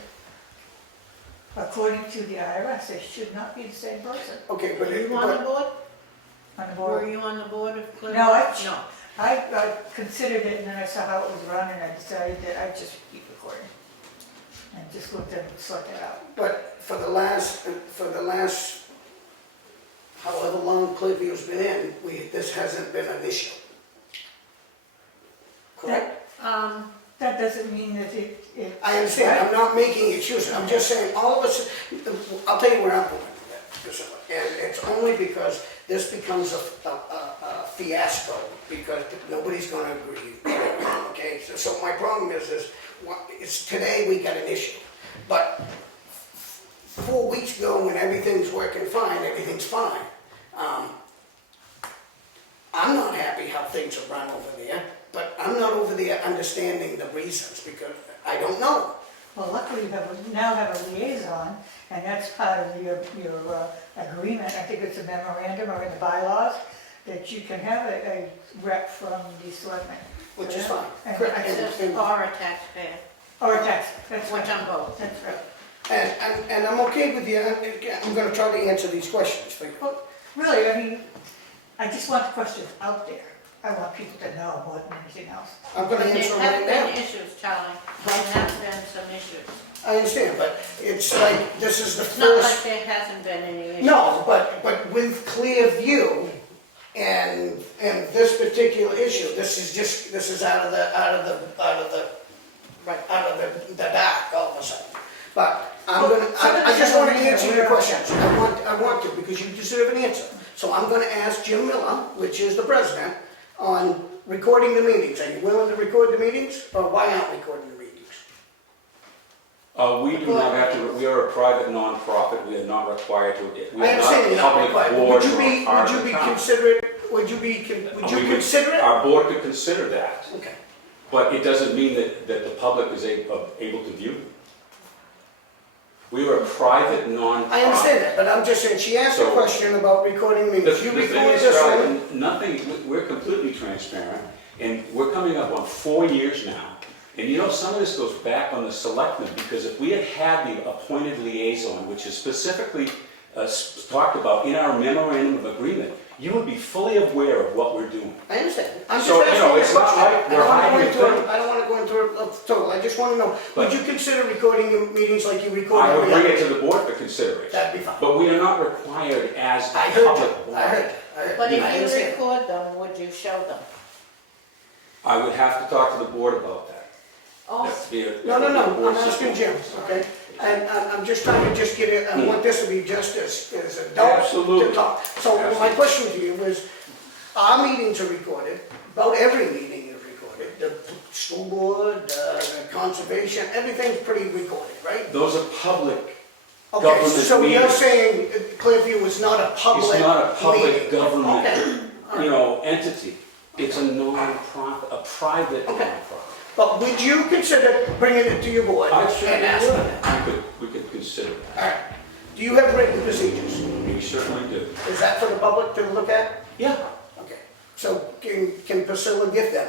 According to the IRS, they should not be the same person Okay, Were you on the board? on the Were board. you on the board of Clearview? No, No. I considered it, and then I saw how it was run, and I decided that I'd just keep recording. And just let them sort that out. But for the last, however long Clearview's been in, this hasn't been an issue. Correct? That doesn't mean that it. I understand, I'm not making excuses, I'm just saying, all of us, I'll tell you where I'm going with that. And it's only because this becomes a fiasco, because nobody's gonna agree, okay? So my problem is today we got an issue, but 4 weeks ago when everything's working fine, everything's fine. I'm not happy how things are run over there, but I'm not over there understanding the reasons, because I don't know. Well, luckily you now have a liaison, and that's part of your agreement. I think it's a memorandum or in the bylaws, that you can have a rep from the selectmen. Which is fine. And- Correct. It says or a taxpayer, Or a tax, that's which right. I'm both. That's right. And I'm okay with you, I'm gonna try to answer these questions for you. Well, really, I mean, I just want the questions out there. I want people to know more than anything else. I'm gonna answer them There right have been now. issues, Charlie. There have been some issues. I understand, but it's like, this is the It's not like first, there hasn't been any issues. no, but with clear view and this particular issue, this is out of the Right. dark all of a sudden. But I just want to answer your questions. I want to, because you deserve an answer. So I'm gonna ask Jim Miller, which is the president, on recording the meetings. Are you willing to record the meetings, or why aren't we recording the meetings? We do not have to, we are a private non-profit, we are not required to, we I are not understand a you're not public required, but board would or you part of be the town. considerate, would you consider it? Our board could consider that, Okay. but it doesn't mean that the public is able to view them. We are a private non-profit. I understand that, but I'm just saying, she asked a So- question about recording The meetings. You thing record is, this Charlie, one. nothing, we're completely transparent, and we're coming up on 4 years now. And you know, some of this goes back on the selectmen, because if we had had the appointed liaison, which is specifically talked about in our memorandum of agreement, you would be fully aware of what we're doing. I understand. I'm just So, you asking know, you a it's not question. like we're hiding I don't want to go into a total, I just want to know, would But- you consider recording your meetings like you record I would every bring other? it to the board for consideration, That'd be fine. but we are not required as a I heard public you, board. I heard. But I if you understand. record them, would you show them? I would have to talk to the board about that. Oh, That'd be a- No, a I'm board asking system. Jim, okay? And I'm just trying to just get it, I want this to be just as adult Absolutely. to talk. So my Absolutely. question to you was, our meetings are recorded, about every meeting is recorded. The school board, the conservation, everything's pretty recorded, right? Those are public Okay, government so you're meetings. saying Clearview is not a public It's not a public meeting? government, Okay. you know, entity. It's a non-profit, a private Okay. non-profit. But would you consider bringing it to your board I and certainly asking them? would. We could consider that. All right. Do you have written procedures? We certainly do. Is that for the public to look at? Yeah. Okay. So can Priscilla get them?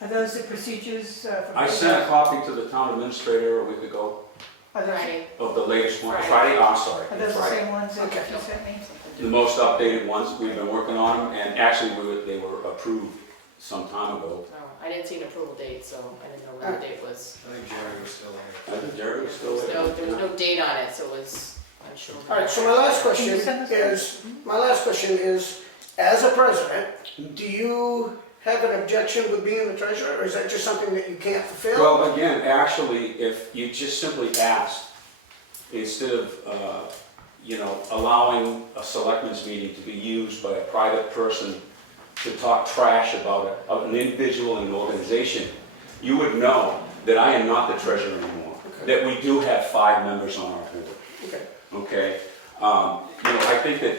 Are those the procedures for? I sent a copy to the town administrator a week ago Are those, Friday. of the latest one. Friday. Friday, I'm sorry. are those the Right. same ones that Okay. you sent me? The most updated ones, we've been working on them, and actually, they were approved some time ago. No, I didn't see an approval date, so I didn't know when the date was. I think Jerry was still there. I think Jerry was still there. No, there was no date on it, so it was unsure. All right, so my last question Can you send us is, as a president, do you have an objection with being the treasurer, or is that just something that you can't fulfill? Well, again, actually, if you just simply asked, instead of, you know, allowing a selectmen's meeting to be used by a private person to talk trash about an individual and an organization, you would know that I am not the treasurer anymore, that we do have 5 members on our board, Okay. okay? You know, I think that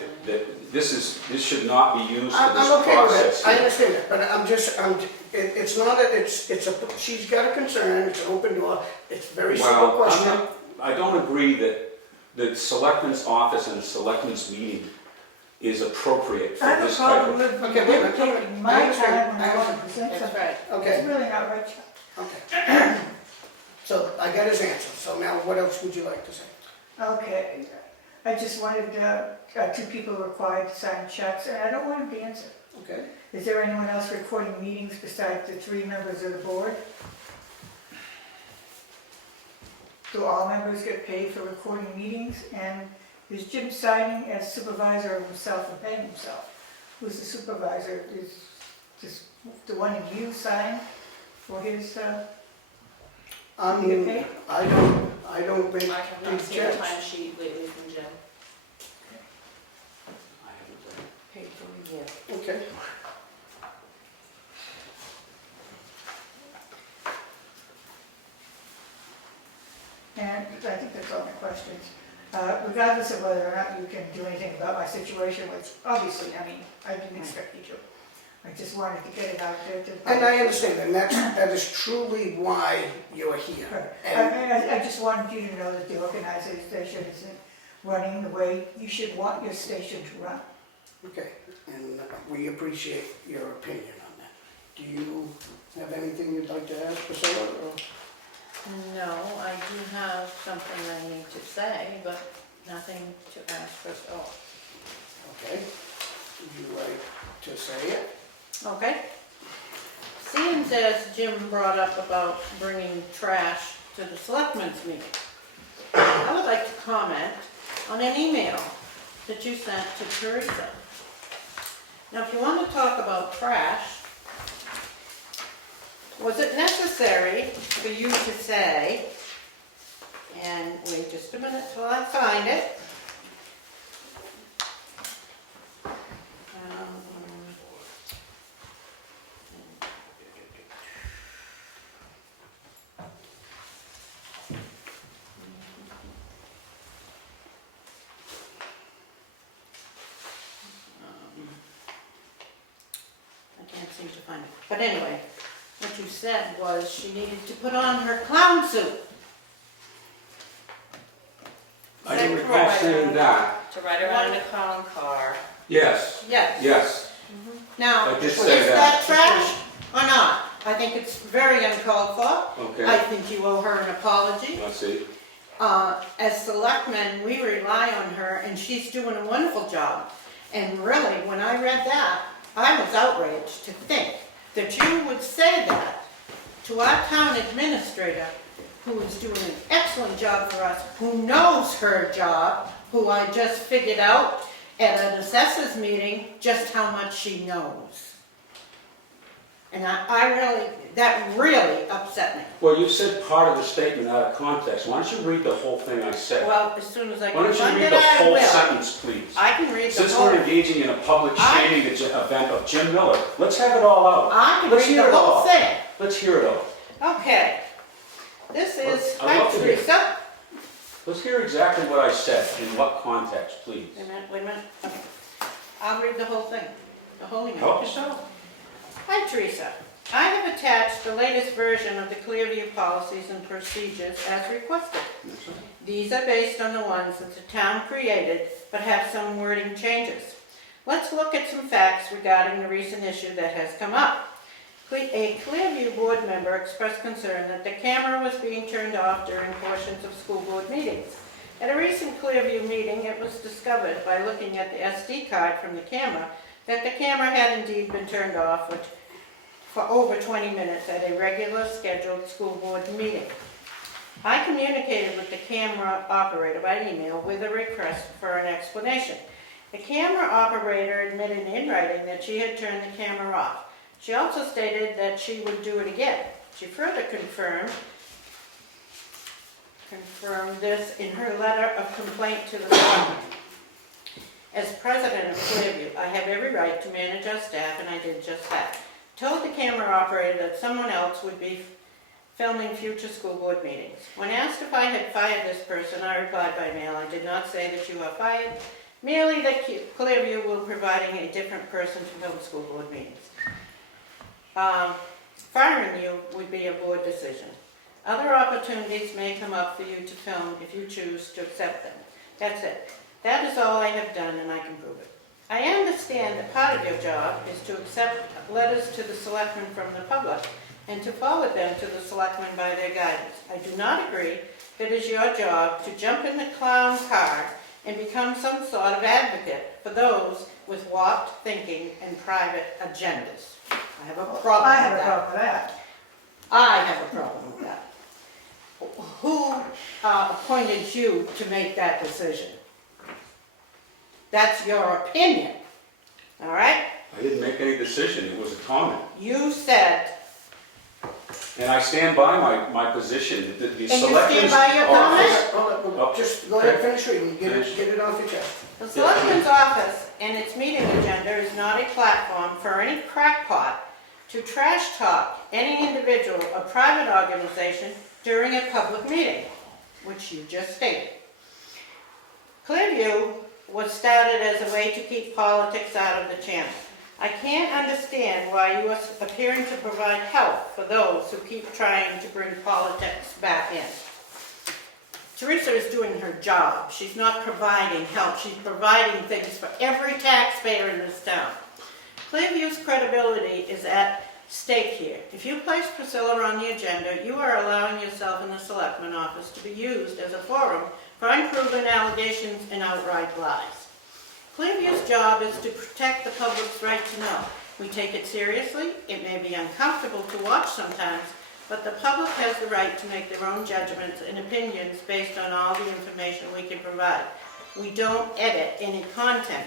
this should not be used for I'm this okay with process. it, I understand that, but it's not she's got a concern, it's an open door, it's a very simple Well, question. I don't agree that the selectman's office and the selectman's meeting is appropriate for I have a this type problem of. with Okay, wait a minute, taking my I understand, time when I I want to understand. present That's something. right. Okay, It's really not right, Chuck. okay. So I got his answer, so now what else would you like to say? Okay, I just wanted, 2 people required to sign checks, and I don't want to be answered. Okay. Is there anyone else recording meetings besides the 3 members of the board? Do all members get paid for recording meetings? And is Jim signing as supervisor of himself and paying himself? Who's the supervisor? Is this the one of you sign for his, get paid? I don't make I have not big seen a checks. timesheet lately from Jim. I haven't done it. Paid for review. Okay. And I think that's all my questions. Regardless of whether or not you can do anything about my situation, which obviously, I mean, I didn't expect you to. I just wanted to get it out there to the And public. I understand, and that is truly why you're here. I just wanted you to know that the organization isn't running the way you should want your station to run. Okay, and we appreciate your opinion on that. Do you have anything you'd like to ask Priscilla? Or? No, I do have something I need to say, but nothing to ask for, Okay, would you like to say it? Okay. Seeing as Jim brought up about bringing trash to the selectmen's meeting, I would like to comment on an email that you sent to Teresa. Now, if you want to talk about trash, was it necessary for you to say And wait just a minute till I find it. I can't seem to find it. But anyway, what you said was she needed to put on her clown suit. I didn't recall saying that. To ride around in a clown car. Yes, Yes. yes. Now, I did is say that that. trash or not? I think it's very uncalled for. I Okay, think you owe her an apology. let's see. As selectmen, we rely on her and she's doing a wonderful job. And really, when I read that, I was outraged to think that you would say that to our town administrator, who is doing an excellent job for us, who knows her job, who I just figured out at an assessors meeting just how much she knows. And that really upset me. Well, you said part of the statement out of context. Why don't you read the whole thing I said? Well, as soon as I Why can don't find you read it, the I whole will. sentence, please? I can read the Since whole. we're engaging in a public shaming event of Jim Miller, let's have it all out. I can Let's read hear the it whole all. thing. Let's hear it all. Okay. This is, I'd hi love to hear. Teresa. Let's hear exactly what I said, in what context, please. Wait a minute. Okay. I'll read the whole thing, the whole email. Help yourself. Hi Teresa. I have attached the latest version of the Clearview policies and procedures as requested. These are based on the ones that the town created, but have some wording changes. Let's look at some facts regarding the recent issue that has come up. A Clearview board member expressed concern that the camera was being turned off during portions of school board meetings. At a recent Clearview meeting, it was discovered by looking at the SD card from the camera that the camera had indeed been turned off for over 20 minutes at a regular scheduled school board meeting. I communicated with the camera operator by email with a request for an explanation. The camera operator admitted in writing that she had turned the camera off. She also stated that she would do it again. She further confirmed this in her letter of complaint to the selectmen. As president of Clearview, I have every right to manage our staff, and I did just that. Told the camera operator that someone else would be filming future school board meetings. When asked if I had fired this person, I replied by mail, I did not say that you are fired, merely that Clearview will be providing a different person to film school board meetings. Firing you would be a board decision. Other opportunities may come up for you to film if you choose to accept them. That's it. That is all I have done, and I can prove it. I understand that part of your job is to accept letters to the selectmen from the public and to forward them to the selectmen by their guidance. I do not agree that it is your job to jump in the clown car and become some sort of advocate for those with warped thinking and private agendas. I have a problem I have with a that. problem with that. I have a problem with that. Who appointed you to make that decision? That's your opinion, all right? I didn't make any decision, it was a comment. You said, And I stand by my position, that the and you stand selectmen's by your office. comment? Hold on, just go ahead, finish reading, get it off your chest. The selectman's office and its meeting agenda is not a platform for any crackpot to trash talk any individual or private organization during a public meeting, which you just stated. Clearview was started as a way to keep politics out of the channel. I can't understand why you are appearing to provide help for those who keep trying to bring politics back in. Teresa is doing her job. She's not providing help. She's providing things for every taxpayer in this town. Clearview's credibility is at stake here. If you place Priscilla on the agenda, you are allowing yourself in the selectman office to be used as a forum for unproven allegations and outright lies. Clearview's job is to protect the public's right to know. We take it seriously. It may be uncomfortable to watch sometimes, but the public has the right to make their own judgments and opinions based on all the information we can provide. We don't edit any content.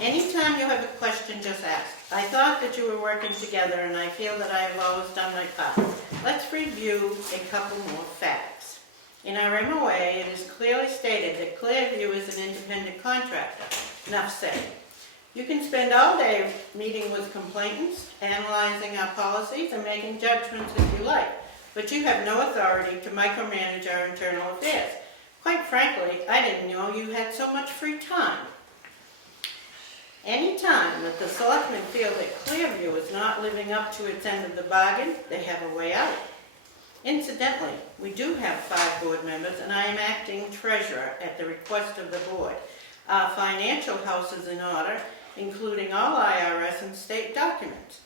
Anytime you have a question, just ask. I thought that you were working together, and I feel that I have always done my part. Let's review a couple more facts. In our MOA, it is clearly stated that Clearview is an independent contractor. Enough said. You can spend all day meeting with complainants, analyzing our policies, and making judgments if you like, but you have no authority to micromanage our internal affairs. Quite frankly, I didn't know you had so much free time. Any time that the selectmen feel that Clearview is not living up to its end of the bargain, they have a way out. Incidentally, we do have 5 board members, and I am acting treasurer at the request of the board. Our financial house is in order, including all IRS and state documents.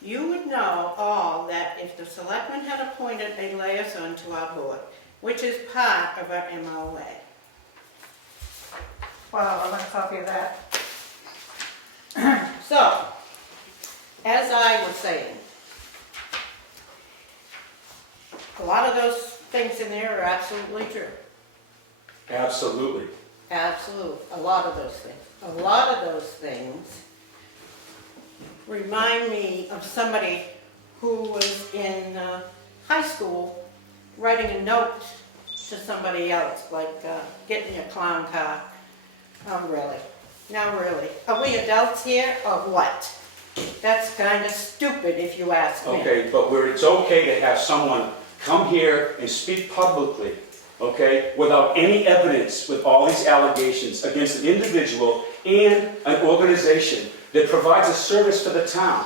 You would know all that if the selectmen had appointed a liaison to our board, which is part of our MOA. Wow, I want a copy of that. So, as I was saying, a lot of those things in there are absolutely true. Absolutely. Absolute, a lot of those things. A lot of those things remind me of somebody who was in high school writing a note to somebody else, like getting a clown car. Oh, really? Now, really? Are we adults here or what? That's kind of stupid if you ask me. Okay, but where it's okay to have someone come here and speak publicly, okay, without any evidence with all these allegations against an individual and an organization that provides a service for the town,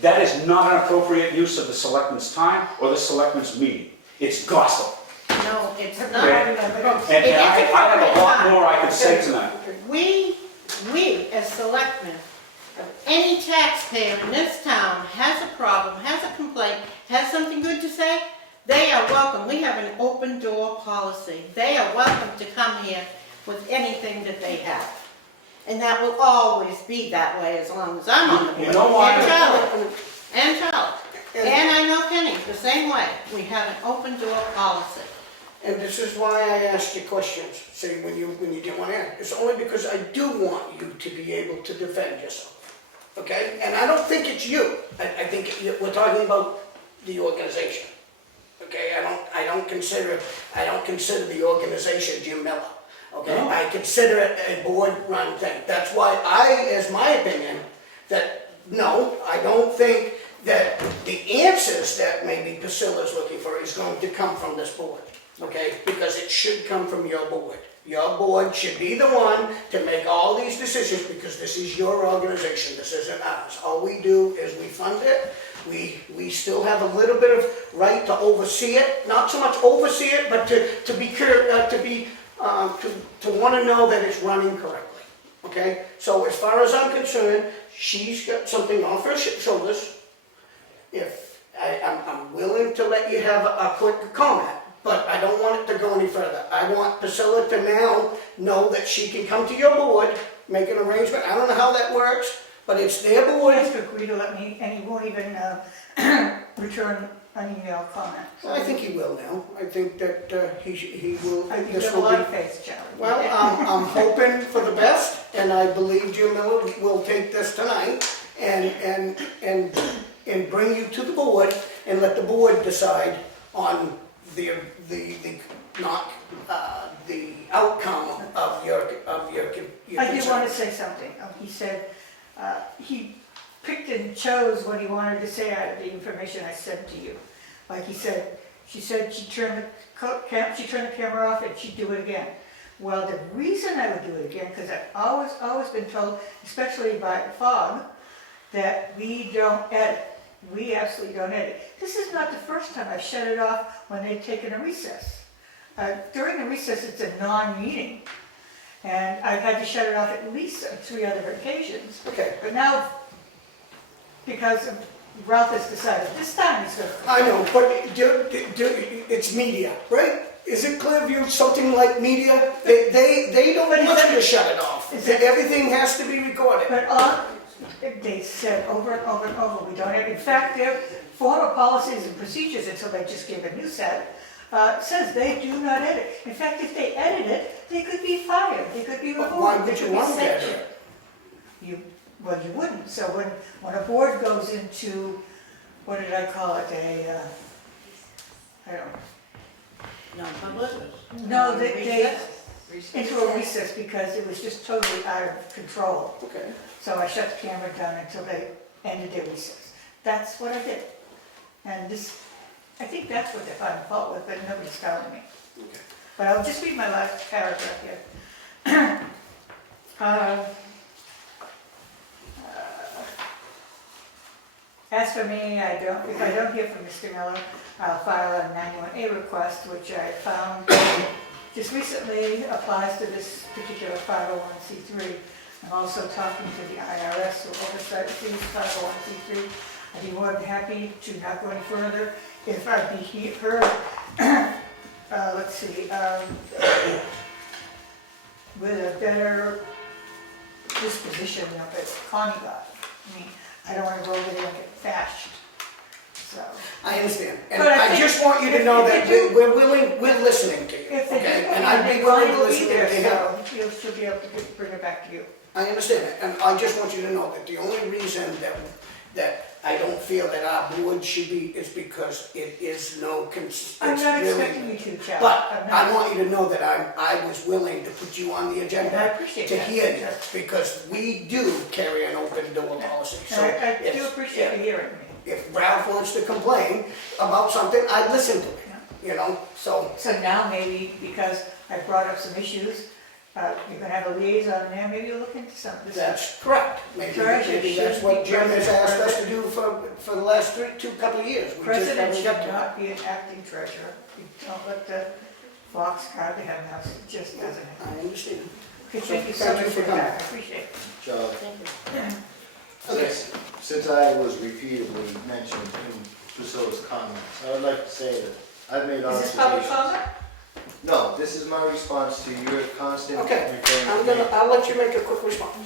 that is not an appropriate use of the selectmen's time or the selectmen's meeting. It's gossip. No, it's not. Okay. And I have a lot more I could say tonight. We as selectmen, any taxpayer in this town has a problem, has a complaint, has something good to say, they are welcome. We have an open door policy. They are welcome to come here with anything that they have. And that will always be that way as long as I'm on the board. You know why? And Charlie. And I know Kenney, the same way. We have an open door policy. And this is why I asked you questions, say, when you didn't want to answer. It's only because I do want you to be able to defend yourself, okay? And I don't think it's you. I think we're talking about the organization, okay? I don't consider the organization Jim Miller, okay? No. I consider it a board-run thing. That's why as my opinion, that no, I don't think that the answers that maybe Priscilla's looking for is going to come from this board. Okay, because it should come from your board. Your board should be the one to make all these decisions because this is your organization, this isn't ours. All we do is we fund it, we still have a little bit of right to oversee it, not so much oversee it, but to want to know that it's running correctly. Okay, so as far as I'm concerned, she's got something off her shoulders. If I'm willing to let you have a quick comment. But I don't want it to go any further. I want Priscilla to now know that she can come to your board, make an arrangement. I don't know how that works, but it's their board. He has to agree to let me, and he won't even return an email comment. Well, I think he will now. I think that he will. I think you this have a will lot be. of faith, Charlie. Well, I'm hoping for the best, and I believe Jim Miller will take this tonight and bring you to the board and let the board decide on the outcome of your I did want concern. to say something. He said he picked and chose what he wanted to say out of the information I sent to you. Like he said, she said she'd turn the camera off and she'd do it again. Well, the reason I would do it again, because I've always been told, especially by FOG, that we don't edit. We absolutely don't edit. This is not the first time I've shut it off when they've taken a recess. During the recess, it's a non-meeting. And I've had to shut it off at least on 3 other occasions. Okay, But now, because Ralph has decided this time he's going to... I know, but it's media, right? Is it Clearview something like media? They don't want you to shut it off. Everything has to be recorded. But they said over and over and over, we don't have, in fact, their former policies and procedures, until they just gave a new set, says they do not edit. In fact, if they edit it, they could be fired, they could be removed. But why they would could you be want to edit censured. it? Well, you wouldn't. So when a board goes into, what did I call it, I don't know. Non-public? No, they Recess? into a recess because it was just totally out of control. Okay. So I shut the camera down until they ended their recess. That's what I did. And this, I think that's what they found fault with, but nobody's telling me. Okay. But I'll just read my last paragraph here. As for me, if I don't hear from Mr. Miller, I'll file a 91A request, which I found just recently applies to this particular 501c3. I'm also talking to the IRS who oversees 501c3. I'd be more than happy to not go any further if I'd be heard, let's see, with a better disposition of it, Connie got. I mean, I don't want to go over there and get bashed, so. I understand, and But I I think just want you to know if that they do- we're willing, we're listening to you, If they okay? do, And I'd be then willing Connie to will be listen to there, him. so she'll be able to bring it back to you. I understand that, and I just want you to know that the only reason that I don't feel that our board should be is because it is no, it's I'm not really. expecting you to, Charlie. But I'm I not. want you to know that I was willing to put you on the And I agenda appreciate to that. hear you, because we do carry an open door policy. And So I if- do appreciate you hearing me. If Ralph wants to complain about something, I'd listen to him, you know, so. So now maybe, because I brought up some issues, you're gonna have a liaison there, maybe you'll look into some of this. That's correct. Maybe Treasurer that's should what be Jim has asked us to president. do for the last couple of years. We just President haven't should got to it. not be an acting treasurer. You don't let the fox guard the hen house, it just doesn't. I understand. Okay, thank you so Thank much you for for that, coming. I appreciate it. Charlie, Thank you. Okay. since I was repeatedly mentioned in Priscilla's comments, I would like to say that I've made Is observations. this public comment? No, this is my response to your constant Okay, referring to me. I'll let you make a quick response.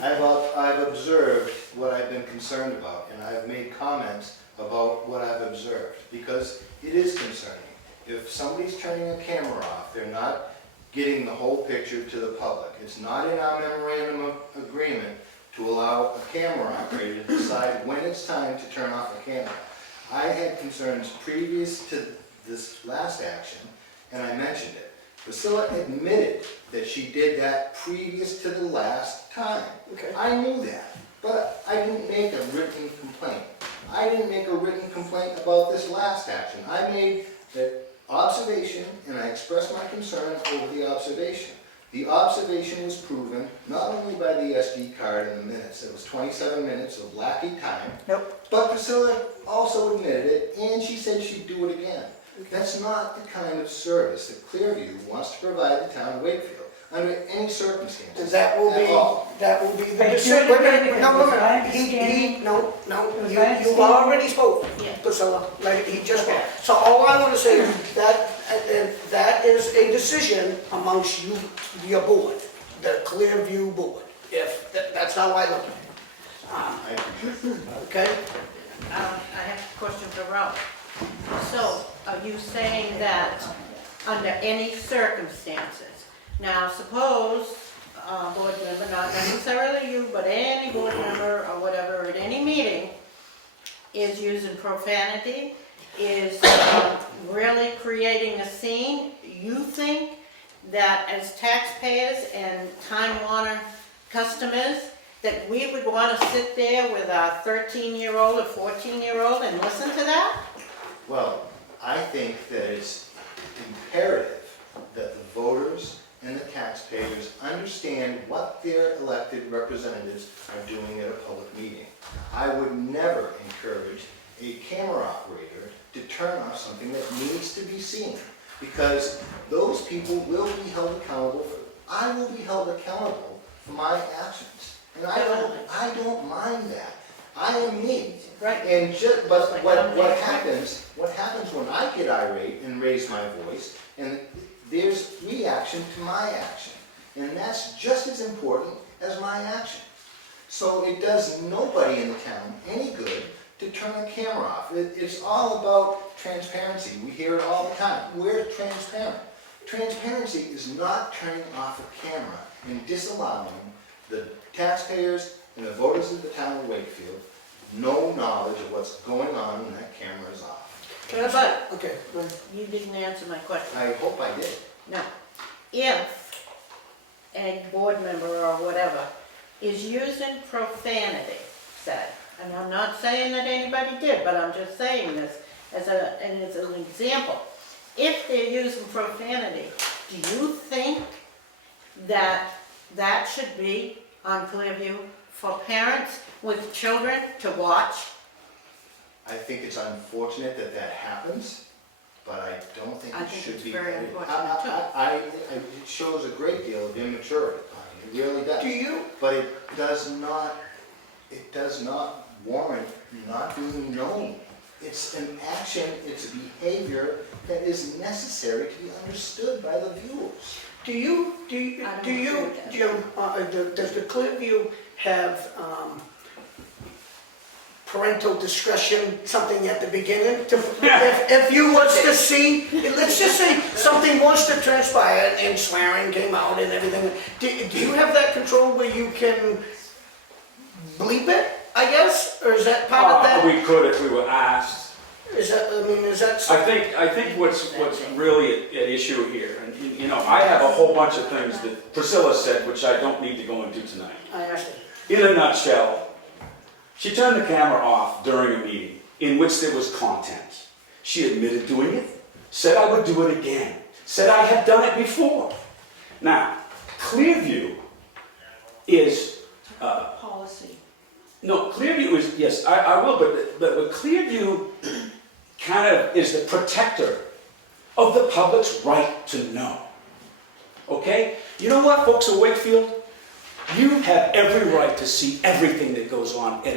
I've observed what I've been concerned about, and I've made comments about what I've observed, because it is concerning. If somebody's turning a camera off, they're not getting the whole picture to the public. It's not in our memorandum of agreement to allow a camera operator to decide when it's time to turn off a camera. I had concerns previous to this last action, and I mentioned it. Priscilla admitted that she did that previous to the last time. Okay. I knew that, but I didn't make a written complaint. I didn't make a written complaint about this last action. I made that observation, and I expressed my concern over the observation. The observation was proven not only by the SD card in the minutes, it was 27 minutes of lackey time, Nope. but Priscilla also admitted it, and she said she'd do it again. That's not the kind of service that Clearview wants to provide the town of Wakefield, under any circumstances That will at all. be the But decision. do it again, No, because my no, because you, my you've understanding- already spoken, Yeah. Priscilla, like, he just Okay. spoke. So all I want to say is that is a decision amongst you, your board, the Clearview board, if, that's how I look at it. I appreciate it. Okay? I have a question for Ralph. So, are you saying that under any circumstances? Now, suppose a board member, not necessarily you, but any board member or whatever at any meeting is using profanity, is really creating a scene, you think that as taxpayers and Time Warner customers, that we would want to sit there with our 13-year-old or 14-year-old and listen to that? Well, I think that it's imperative that the voters and the taxpayers understand what their elected representatives are doing at a public meeting. I would never encourage a camera operator to turn off something that needs to be seen, because those people will be held accountable I will be held accountable for my actions. And I don't mind that. I am me. Right. And but Like what I'm happens when I get irate and raise my voice, and there's reaction to my action. And that's just as important as my action. So it does nobody in the town any good to turn a camera off. It's all about transparency. We hear it all the time. We're transparent. Transparency is not turning off a camera and disallowing the taxpayers and the voters of the town of Wakefield no knowledge of what's going on when that camera is off. Can I ask- But Okay, go ahead. you didn't answer my question. I hope I did. Now, if a board member or whatever is using profanity, say, and I'm not saying that anybody did, but I'm just saying this as an example. If they're using profanity, do you think that that should be on Clearview for parents with children to watch? I think it's unfortunate that that happens, but I don't think I it think should it's be. very unfortunate, too. It shows a great deal of immaturity, Connie. It really does. Do you, But it does not warrant not being known. It's an action, it's a behavior that is necessary to be understood by the viewers. Jim, does the Clearview have parental discretion, something at the beginning? If you was to see, let's just say something was to transpire and swearing came out and everything, do you have that control where you can bleep it, I guess? Or is that part of that? We could if we were asked. Is that? I think what's really at issue here, and you know, I have a whole bunch of things that Priscilla said, which I don't need to go into tonight. I understand. In a nutshell, she turned the camera off during a meeting in which there was content. She admitted doing it, said I would do it again, said I had done it before. Now, Clearview is, Policy. no, Clearview is, yes, I will, but Clearview kind of is the protector of the public's right to know. Okay? You know what, folks at Wakefield? You have every right to see everything that goes on at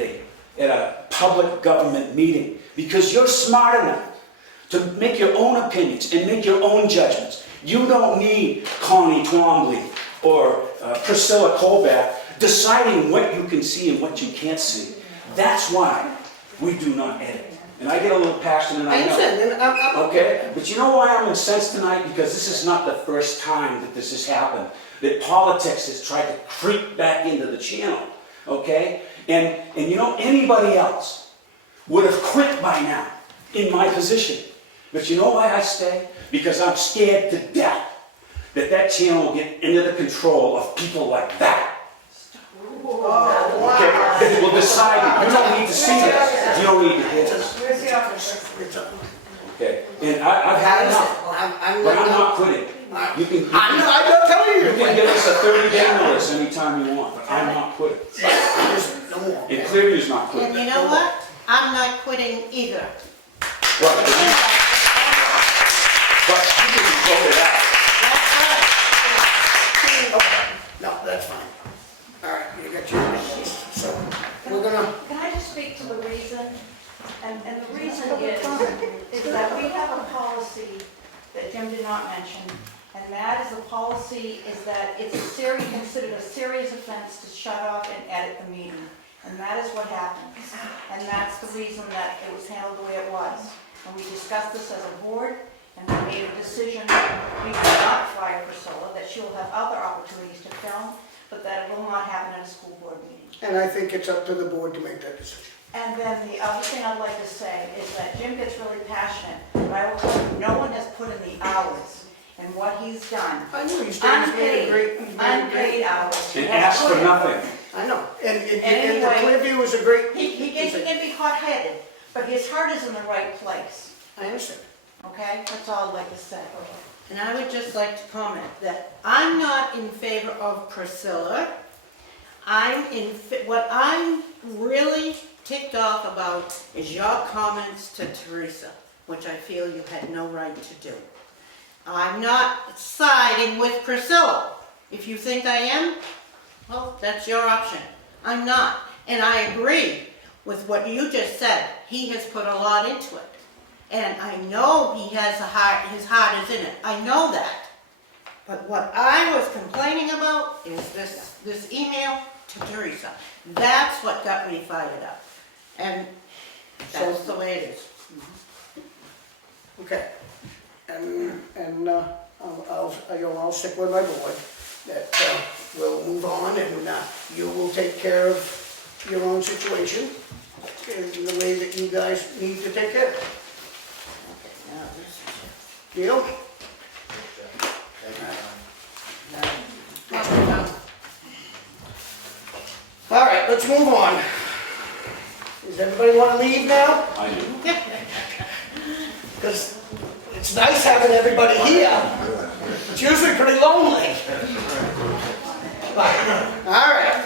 a public government meeting because you're smart enough to make your own opinions and make your own judgments. You don't need Connie Twombley or Priscilla Colback deciding what you can see and what you can't see. That's why we do not edit. And I get a little passionate, I know. understand, and I'm Okay, but you know why I'm incensed tonight? Because this is not the first time that this has happened. That politics has tried to creep back into the channel, okay? And you know, anybody else would have quit by now in my position. But you know why I stay? Because I'm scared to death that that channel will get into the control of people like that. Okay, that will decide that you don't need to see this, you don't need to hear this. Where's the office? Okay, and I've had enough, but I'm not quitting. You can, I'm not telling you. you can give us a 30-day notice anytime you want, but I'm not quitting. No more. And Clearview's not And quitting. you know what? I'm not quitting either. But you can be voted out. No, that's fine. All right, you got your minutes. So we're gonna, Can I just speak to the reason? And the reason is that we have a policy that Jim did not mention, and that is the policy is that it's considered a serious offense to shut off and edit the meeting. And that is what happens. And that's the reason that it was handled the way it was. And we discussed this as a board, and we made a decision, we will not fire Priscilla, that she will have other opportunities to film, but that it will not happen at a school board meeting. and I think it's up to the board to make that decision. And then the other thing I'd like to say is that Jim gets really passionate, but I will tell you, no one has put in the hours and what he's done. I know he's made a great, Unpaid hours. And ask for nothing. I know, and the Anyway, Clearview was a great. He can be hot-headed, but his heart is in the right place, I understand. okay? That's all I'd like to say. And I would just like to comment that I'm not in favor of Priscilla. What I'm really ticked off about is your comments to Teresa, which I feel you had no right to do. I'm not siding with Priscilla. If you think I am, well, that's your option. I'm not. And I agree with what you just said. He has put a lot into it. And I know he has a heart, his heart is in it. I know that. But what I was complaining about is this email to Teresa. That's what got me fired up. And that's the way it is. Okay. And I'll stick with my board, that we'll move on and you will take care of your own situation in the way that you guys need to take care of it. Deal? Thank you, Tom. All right, let's move on. Does everybody want to leave now? I do. Because it's nice having everybody here. It's usually pretty lonely. But, all right.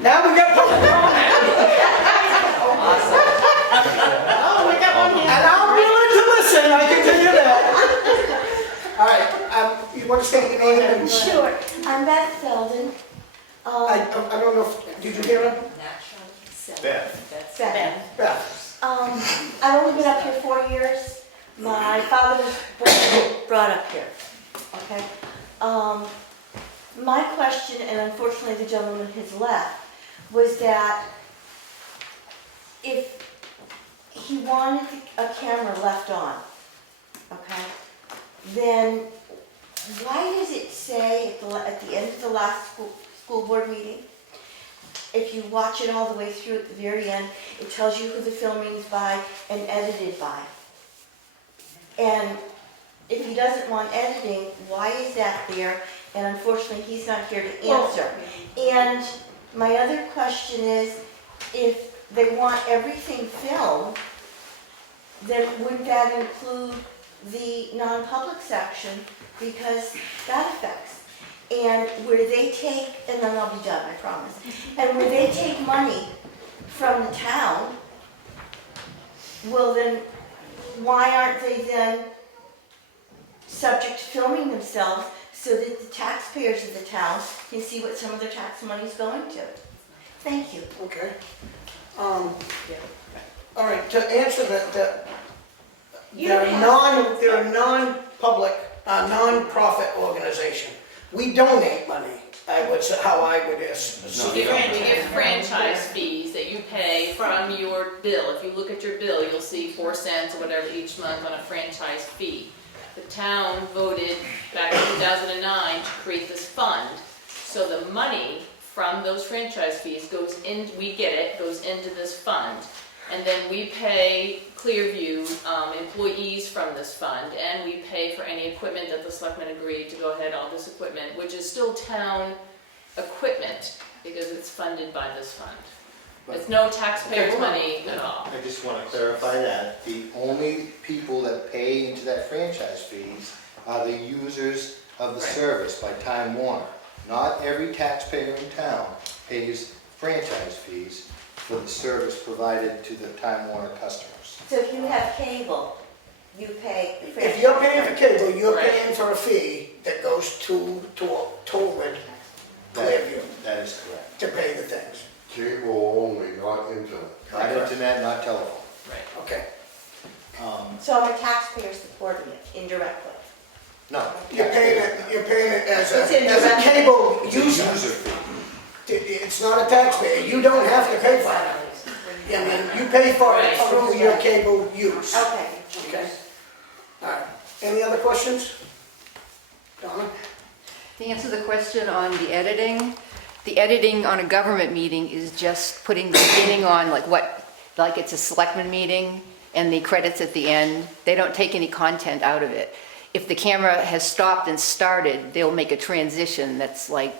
Now we got public comment. Oh, we got one here. And I'm willing to listen, I can tell you that. All right, you want to state your name and... Sure, I'm Beth Selden. I don't know, did you hear him? Beth. Beth. I've only been up here 4 years. My father was brought up here, okay? My question, and unfortunately the gentleman has left, was that if he wanted a camera left on, okay, then why does it say at the end of the last school board meeting, if you watch it all the way through at the very end, it tells you who the filming is by and edited by. And if he doesn't want editing, why is that there? And unfortunately, he's not here to answer. And my other question is, if they want everything filmed, then wouldn't that include the non-public section? Because that affects. And where they take, and then I'll be done, I promise. And where they take money from the town, well then, why aren't they then subject to filming themselves so that the taxpayers of the town can see what some of their tax money is going to? Thank you. Okay. All right, to answer that, they're a non-public, non-profit organization. We donate money, how I would assume. We give franchise fees that you pay from your bill. If you look at your bill, you'll see 4 cents or whatever each month on a franchise fee. The town voted back in 2009 to create this fund. So the money from those franchise fees goes in, goes into this fund. And then we pay Clearview employees from this fund, and we pay for any equipment that the selectmen agreed to go ahead, all this equipment, which is still town equipment, because it's funded by this fund. It's no taxpayers' money at all. I just want to clarify that. The only people that pay into that franchise fees are the users of the service by Time Warner. Not every taxpayer in town pays franchise fees for the service provided to the Time Warner customers. So if you have cable, you pay the franchise. If you're paying for cable, you're paying for a fee that goes toward Clearview That is correct. to pay the things. Cable only, not internet. Not internet, not telephone. Right. Okay. So I'm a taxpayer supporting it indirectly. No. You're paying it as It's a indirect. cable It's a user. user fee. It's not a taxpayer. You don't have to pay for it. I mean, you pay for it through your cable use. Okay. Okay? All right. Any other questions? Donna? To answer the question on the editing on a government meeting is just putting the beginning on like it's a selectman meeting and the credits at the end. They don't take any content out of it. If the camera has stopped and started, they'll make a transition that's like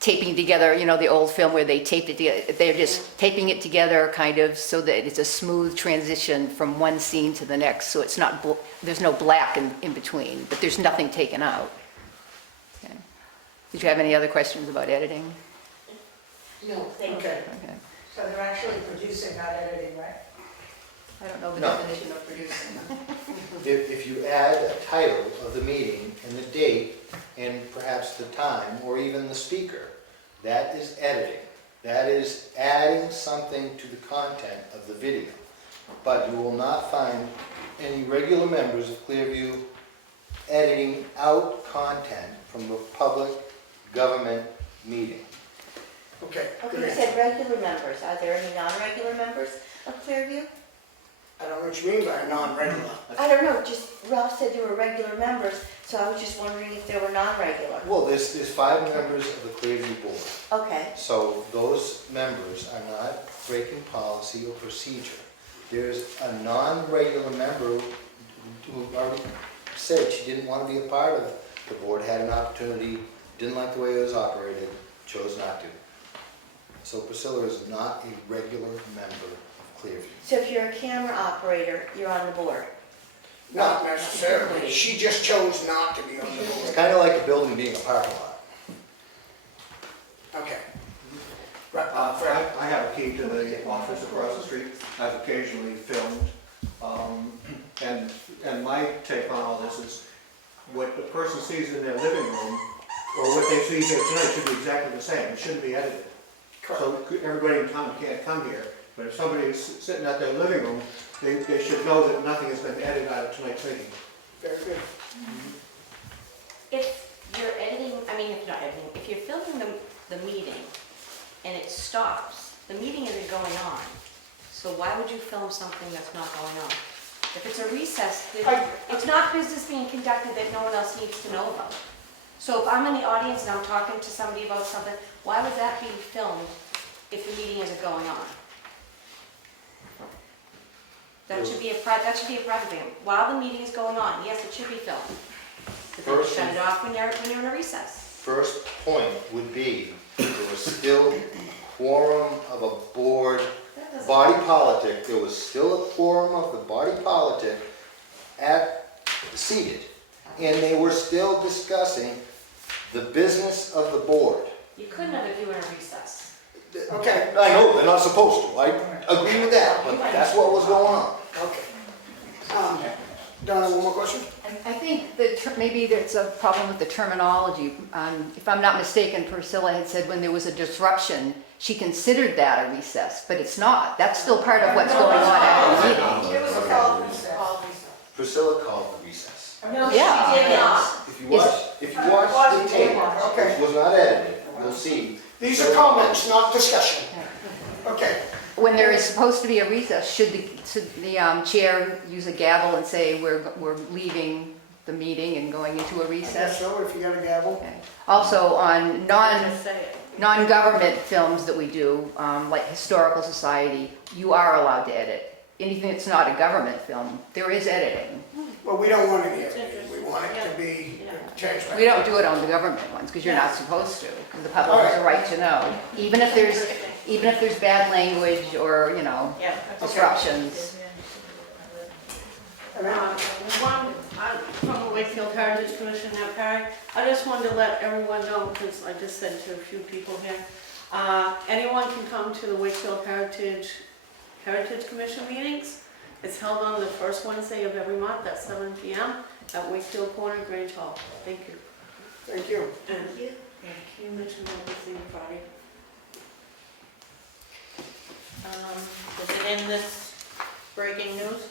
taping together, the old film where they taped it together. They're just taping it together kind of so that it's a smooth transition from one scene to the next. So it's not, there's no black in between, but there's nothing taken out. Okay. Did you have any other questions about editing? No, thank you. Okay. Okay. So they're actually producing, not editing, right? I don't know the No. definition of producing. If you add a title of the meeting and the date and perhaps the time or even the speaker, that is editing. That is adding something to the content of the video. But you will not find any regular members of Clearview editing out content from a public government meeting. Okay. Okay, you said regular members. Are there any non-regular members of Clearview? I don't know what you mean by a non-regular. I don't know, just Ralph said there were regular members, so I was just wondering if there were non-regular. Well, there's 5 members of the Clearview Board. Okay, So those members are not breaking policy or procedure. There's a non-regular member who already said she didn't want to be a part of it. The board had an opportunity, didn't like the way it was operated, chose not to. So Priscilla is not a regular member of Clearview. So if you're a camera operator, you're on the board. Not necessarily, she just chose not to be on the It's board. kind of like a building being a parking lot. Okay. Right, I have a key to the office across the street. I've occasionally filmed. And my take on all this is what the person sees in their living room or what they see here tonight should be exactly the same. It shouldn't be edited. So everybody in town can't come here, but if somebody's sitting at their living room, they should know that nothing has been edited out of tonight's meeting. Very good. If you're editing, if not editing, if you're filming the meeting and it stops, the meeting isn't going on. So why would you film something that's not going on? If it's a recess, it's not business being conducted that no one else needs to know about. So if I'm in the audience and I'm talking to somebody about something, why would that be filmed if the meeting isn't going on? That should be a private thing. While the meeting is going on, yes, it should be filmed. But then you shut it off when you're in a recess. First point would be, there was still quorum of a board body politic, there was still a quorum of the body politic seated, and they were still discussing the business of the board. You couldn't have if you were in a recess. Okay. I know, they're not supposed to, I agree with that, but that's what was going on. Okay. Donna, one more question? I think that maybe there's a problem with the terminology. If I'm not mistaken, Priscilla had said when there was a disruption, she considered that a recess, but it's not. That's still part of what's going on at the meeting. It was called recess. Priscilla called the recess. No, Yeah. she did not. If you watch the tape, which was not edited, you'll see. These are comments, not discussion. Okay. When there is supposed to be a recess, should the chair use a gavel and say we're leaving the meeting and going into a I guess recess? so, if you got a gavel. Okay. Also, on non-government films that we do, like Historical Society, you are allowed to edit. Anything that's not a government film, there is editing. Well, we don't want any of it. We want it to be changed. We don't do it on the government ones, because you're not supposed to, because the public has a right to know. Even if there's bad language or, disruptions. I'm from the Wakefield Heritage Commission now, Perry. I just wanted to let everyone know, because I just said to a few people here, anyone can come to the Wakefield Heritage Commission meetings. It's held on the first Wednesday of every month at 7 p.m. at Wakefield Corner, Grange Hall. Thank you. Thank you. And you mentioned everything Friday. Is it in this breaking news?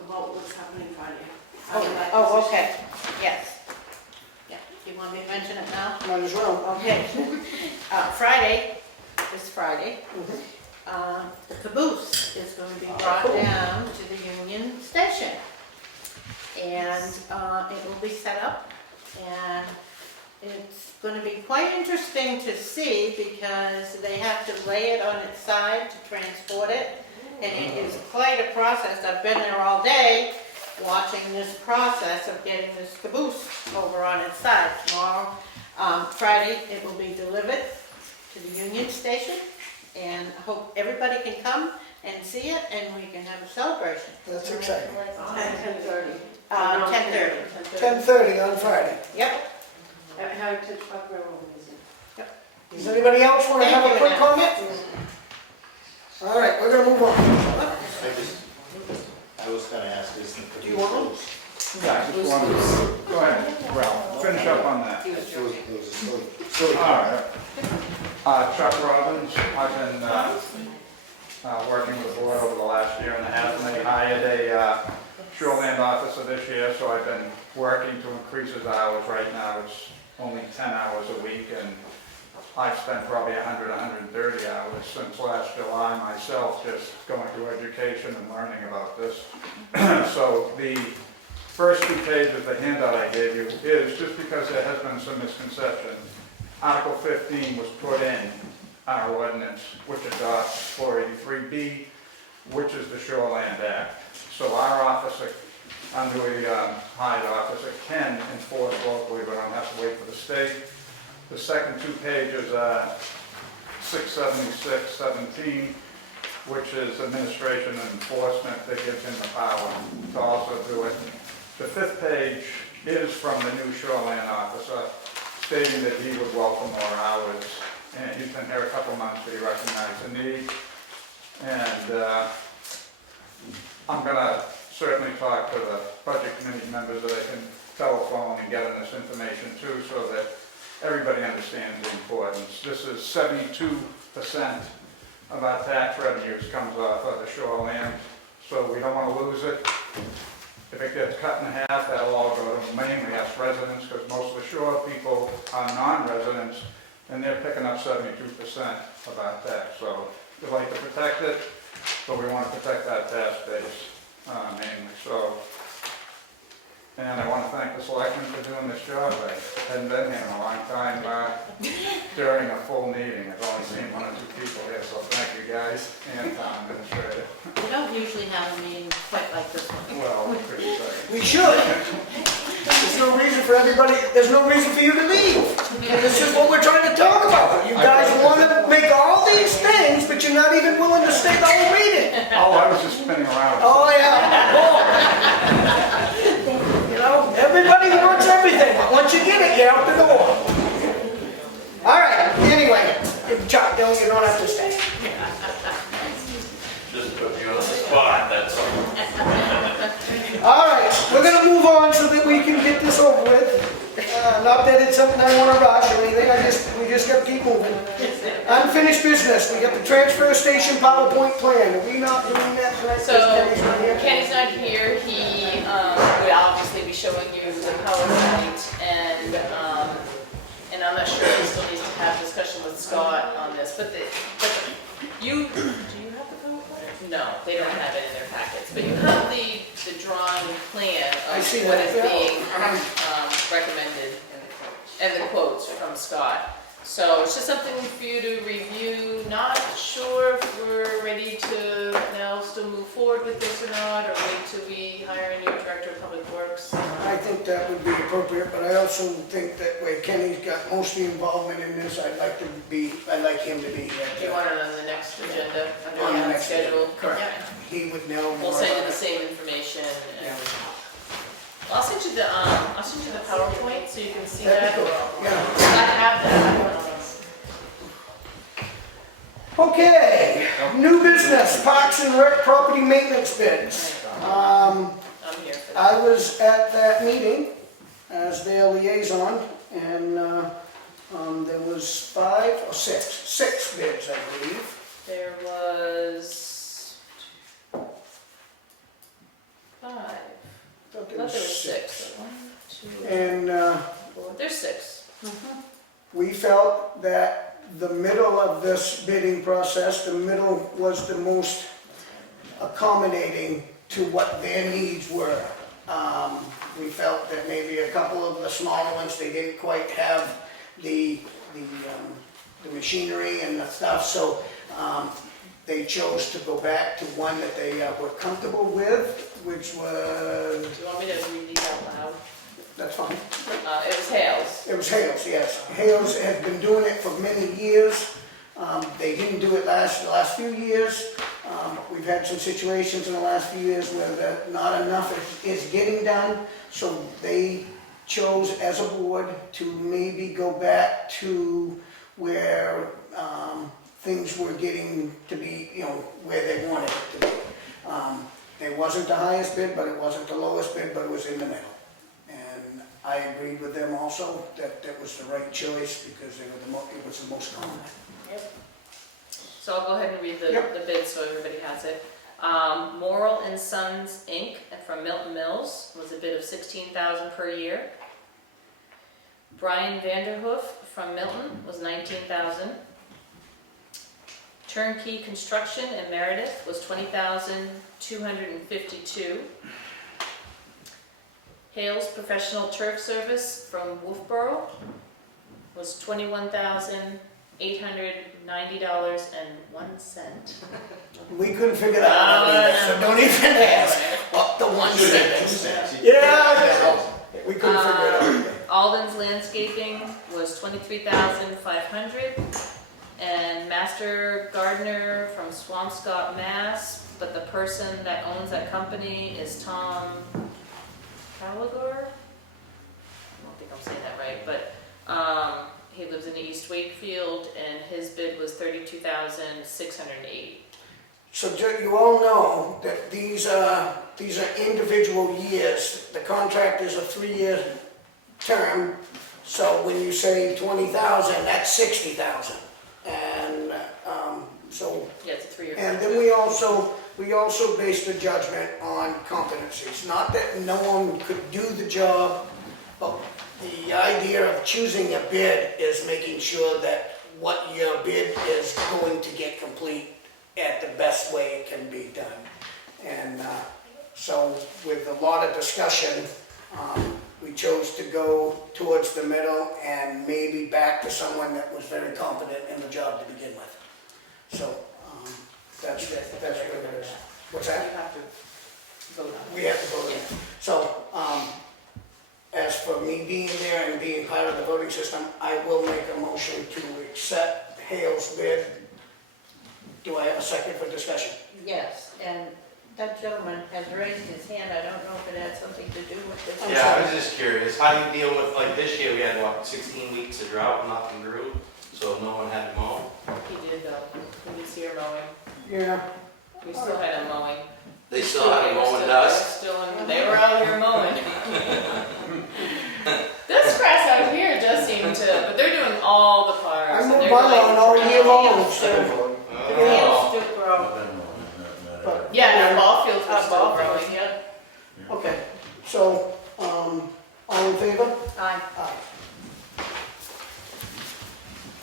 About what's happening Friday. Oh, okay, yes. Yeah, do you want me to mention it now? Might as well. Okay. Friday, this Friday, the caboose is going to be brought down to the Union Station. And it will be set up, and it's going to be quite interesting to see because they have to lay it on its side to transport it. And it is quite a process. I've been there all day watching this process of getting this caboose over on its side. Tomorrow, Friday, it will be delivered to the Union Station, and I hope everybody can come and see it, and we can have a celebration. That's exciting. At 10:30. 10:30. 10:30 on Friday. Yep. At Heritage Park Railroad Museum. Yep. Does anybody else want to have a quick comment? All right, we're gonna move on. I was gonna ask, is the Do you want them? Yeah, I just wanted to, go ahead, Ralph, finish up on that. It was a silly. All right. Chuck Robbins, I've been working with the board over the last year and a half, and they hired a shoreland officer this year, so I've been working to increase his hours. Right now, it's only 10 hours a week, and I've spent probably 130 hours since last July myself just going through education and learning about this. So the first 2 pages of the handout I gave you is just because there has been some misconception. Article 15 was put in our ordinance, which adopts 483B, which is the Shoreland Act. So our officer under a hired officer can enforce locally, but don't have to wait for the state. The second two pages are 676-17, which is administration and enforcement that gives him the power to also do it. The fifth page is from the new shoreline officer, stating that he would welcome more hours. And he's been here a couple months, but he recognized the need. And I'm gonna certainly talk to the budget committee members that I can telephone and get them this information too, so that everybody understands the importance. This is 72% of our tax revenues comes off of the shoreline, so we don't want to lose it. If it gets cut in half, that'll all go to mainly us residents, because most of the shore people are non-residents, and they're picking up 72% of our tax. So we like to protect it, but we want to protect our tax base mainly. So, and I want to thank the selectmen for doing this job. I hadn't been here in a long time during a full meeting. I've only seen one or two people here, so thank you guys and town administrator. We don't usually have a meeting quite like this one. Well, we could say. We should. There's no reason for everybody, there's no reason for you to leave. And this is what we're trying to talk about. You guys want to make all these things, but you're not even willing to stay the whole meeting. Oh, I was just spinning around. Oh, yeah. Oh. You know, everybody wants everything, but once you get it, you're out the door. All right, anyway, Chuck, you don't have to stay. Just put you on the spot, that's all. All right, we're gonna move on so that we can get this over with. Not that it's something I want to rush or anything, we just gotta keep moving. Unfinished business, we got the transfer station PowerPoint plan. Are we not doing that tonight? So, Kenny's not here, he would obviously be showing you the PowerPoint, and I'm not sure he still needs to have discussion with Scott on this, but do you have the PowerPoint? No, they don't have it in their packets, but you have the drawn plan of what is being recommended and the quotes from Scott. So it's just something for you to review. Not sure if we're ready to now still move forward with this or not, or wait till we hire a new director of public works. I think that would be appropriate, but I also think that where Kenny's got most of the involvement in this, I'd like him to be Do you want it on the next agenda, on under the the next schedule? Correct. Yeah. He would know more. We'll send you about the it. same information. And Yeah. I'll send you the PowerPoint so you can see That'd that. be cool. Yeah. I have that. Okay, new business, Parks and Rec property maintenance bids. I'm here for that. I was at that meeting as their liaison, and there was six bids, I believe. There was 5. I thought I there thought there was was 6. 1, 2, And 4. There's 6. we felt that the middle of this bidding process, the middle was the most accommodating to what their needs were. We felt that maybe a couple of the smaller ones, they didn't quite have the machinery and the stuff, so they chose to go back to one that they were comfortable with, which was... Do you want me to read these out loud? That's fine. It was Hales. It was Hales, yes. Hales has been doing it for many years. They didn't do it the last few years. We've had some situations in the last few years where not enough is getting done, so they chose as a board to maybe go back to where things were getting to be, where they wanted it to be. It wasn't the highest bid, but it wasn't the lowest bid, but it was in the middle. And I agreed with them also that that was the right choice because it was the most common. Yep. So I'll go ahead and read the bid so everybody has it. Morrill and Sons, Inc. from Milton Mills was a bid of $16,000 per year. Brian Vanderhoof from Milton was $19,000. Turnkey Construction in Meredith was $20,252. Hales Professional Turf Service from Wolfboro was $21,890.01. We couldn't figure that out either, so don't even ask what the one cent is. $500. And master gardener from Swampscott, Mass, but the person that owns that company is Tom Callagher? I don't think I'm saying that right, but he lives in East Wakefield, and his bid was $32,680. So you all know that these are individual years. The contract is a 3-year term, so when you say 20,000, that's 60,000. And so, Yeah, it's a 3-year and contract. then we also based the judgment on competencies. Not that no one could do the job, but the idea of choosing a bid is making sure that what your bid is going to get complete at the best way it can be done. And so with a lot of discussion, we chose to go towards the middle and maybe back to someone that was very competent in the job to begin with. So that's what it is. What's that? You have to vote on it. We have to vote on it. So as for me being there and being part of the voting system, I will make a motion to accept Hale's bid. Do I have a second for discussion? Yes, and that gentleman has raised his hand. I don't know if it had something to do with this. Yeah, I was just curious, how do you deal with, like this year, we had what, 16 weeks of drought and nothing grew, so no one had to mow? He did though, he was here mowing. Yeah. We still had him mowing. They still had to mow and dust? They were out here mowing. This grass out here does seem to, but they're doing all the parks. I and mow they're my going lawn all year through- long, so. The fields do grow. Yeah, the ball fields were Oh, still ball growing, fields. yep. Okay, so, all in favor? Aye.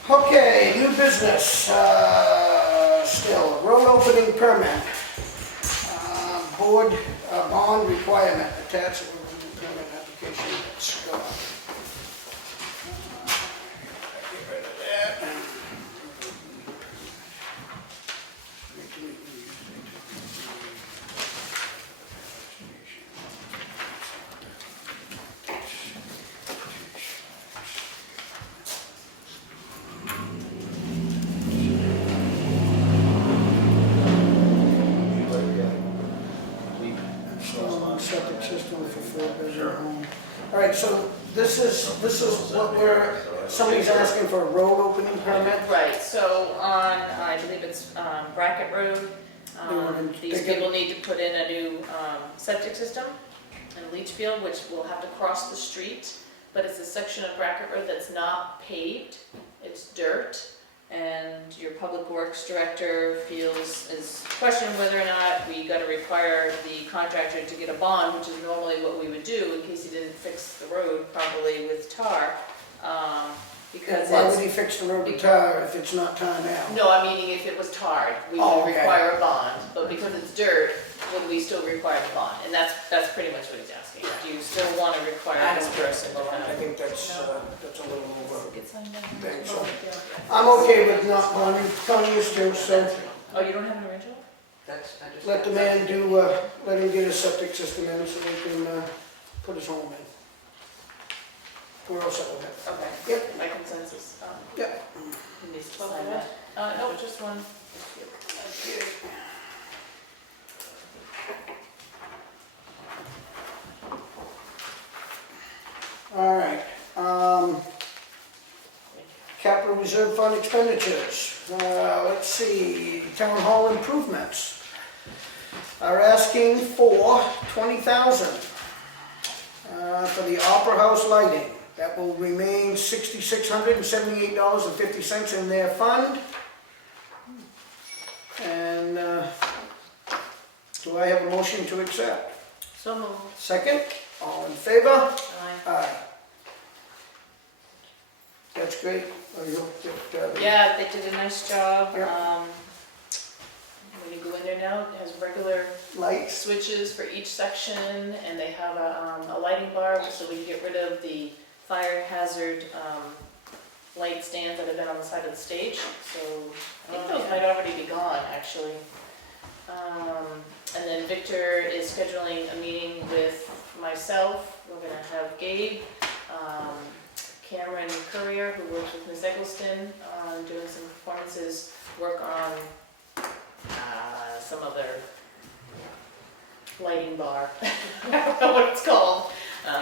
Okay, new business, still, road opening permit. Board, bond requirement attached to the permit application. Let's go. Get rid of that. Septic system for 4-bedroom home. All right, so this is what somebody's asking for a road opening permit? Right, so on, I believe it's Brackett Road, these people need to put in a new septic system in leach field, which will have to cross the street, but it's a section of Brackett Road that's not paved, it's dirt, and your public works director is questioning whether or not we gotta require the contractor to get a bond, which is normally what we would do in case he didn't fix the road properly with tar, because Why would it's, he fix the road with tar if it's not tar now? no, I'm meaning if it was tarred, we Oh, would okay. require a bond, but because it's dirt, would we still require a bond? And that's pretty much what he's asking. Do you still wanna require this person to I have? think that's a little over. Get signed in. Thanks, so. I'm okay with not bonding, Connie is too, so Oh, you don't have an original? let the man do, let him get his septic system in so he can put his home in. We're all set with that. Okay. Yep. By consensus. Yep. He needs to sign that. No, just one. All right, capital reserve fund expenditures. Let's see, town hall improvements are asking for 20,000 for the opera house lighting. That will remain $6,678.50 in their fund. And do I have a motion to accept? So moved. Second, all in favor? Aye. Aye. That's great. Oh, you looked at, Yeah, they did a nice job. Yeah. When you go in there now, it has regular lights. switches for each section, and they have a lighting bar, so we can get rid of the fire hazard light stands that have been on the side of the stage. So I think those might already be gone, actually. And then Victor is scheduling a meeting with myself. We're gonna have Gabe, Cameron Courier, who works with Ms. Eggleston, doing some performances, work on some other lighting bar. I don't know what it's called.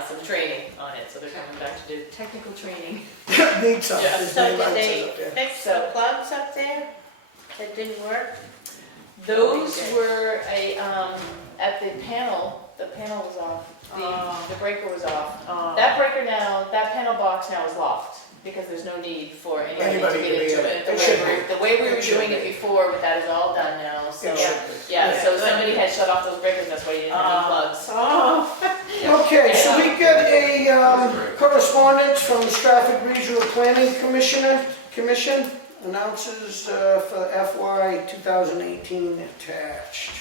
Some training on it, so they're coming back to do technical training. Need some, Yeah. there's So no did lights they up there. fix the plugs up there that didn't work? Those Okay. were at the panel was off, the breaker was off. That breaker now, that panel box now is locked, because there's no need for anybody to Anybody get to be into in it. it. It should be. The way we It were should doing it be. before, but that is all done now, so. It should be. Yeah, so somebody had shut off those breakers, that's why you didn't have any plugs. Okay, so we get a correspondence from the Stratford Regional Planning Commission, announces for FY 2018 attached.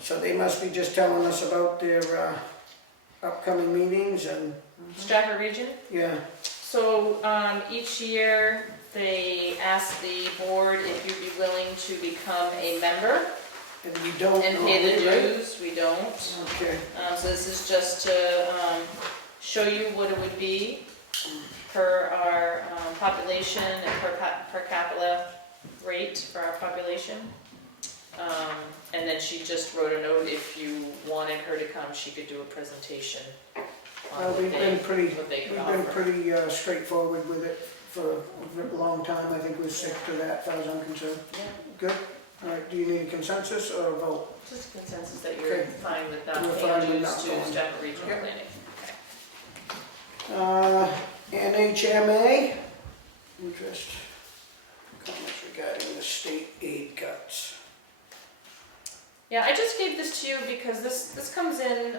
So they must be just telling us about their upcoming meetings and, Stratford Region? yeah. So, each year, they ask the board if you'd be willing to become a member And we don't and pay the normally, right? dues, we don't. Okay, So this is just to show you what it would be per our population and per capita rate for our population. And then she just wrote a note, if you wanted her to come, she could do a presentation on what we've been pretty, what they could we've been offer. pretty straightforward with it for a long time. I think we'll stick to that as far as I'm concerned. Good? All right, do you need a consensus or a vote? Just a consensus that you're Okay. fine with not We're paying fine with dues not to going. Stratford Regional Yep. Planning. NHMA, interest, comments regarding the state aid cuts. Yeah, I just gave this to you because this comes in,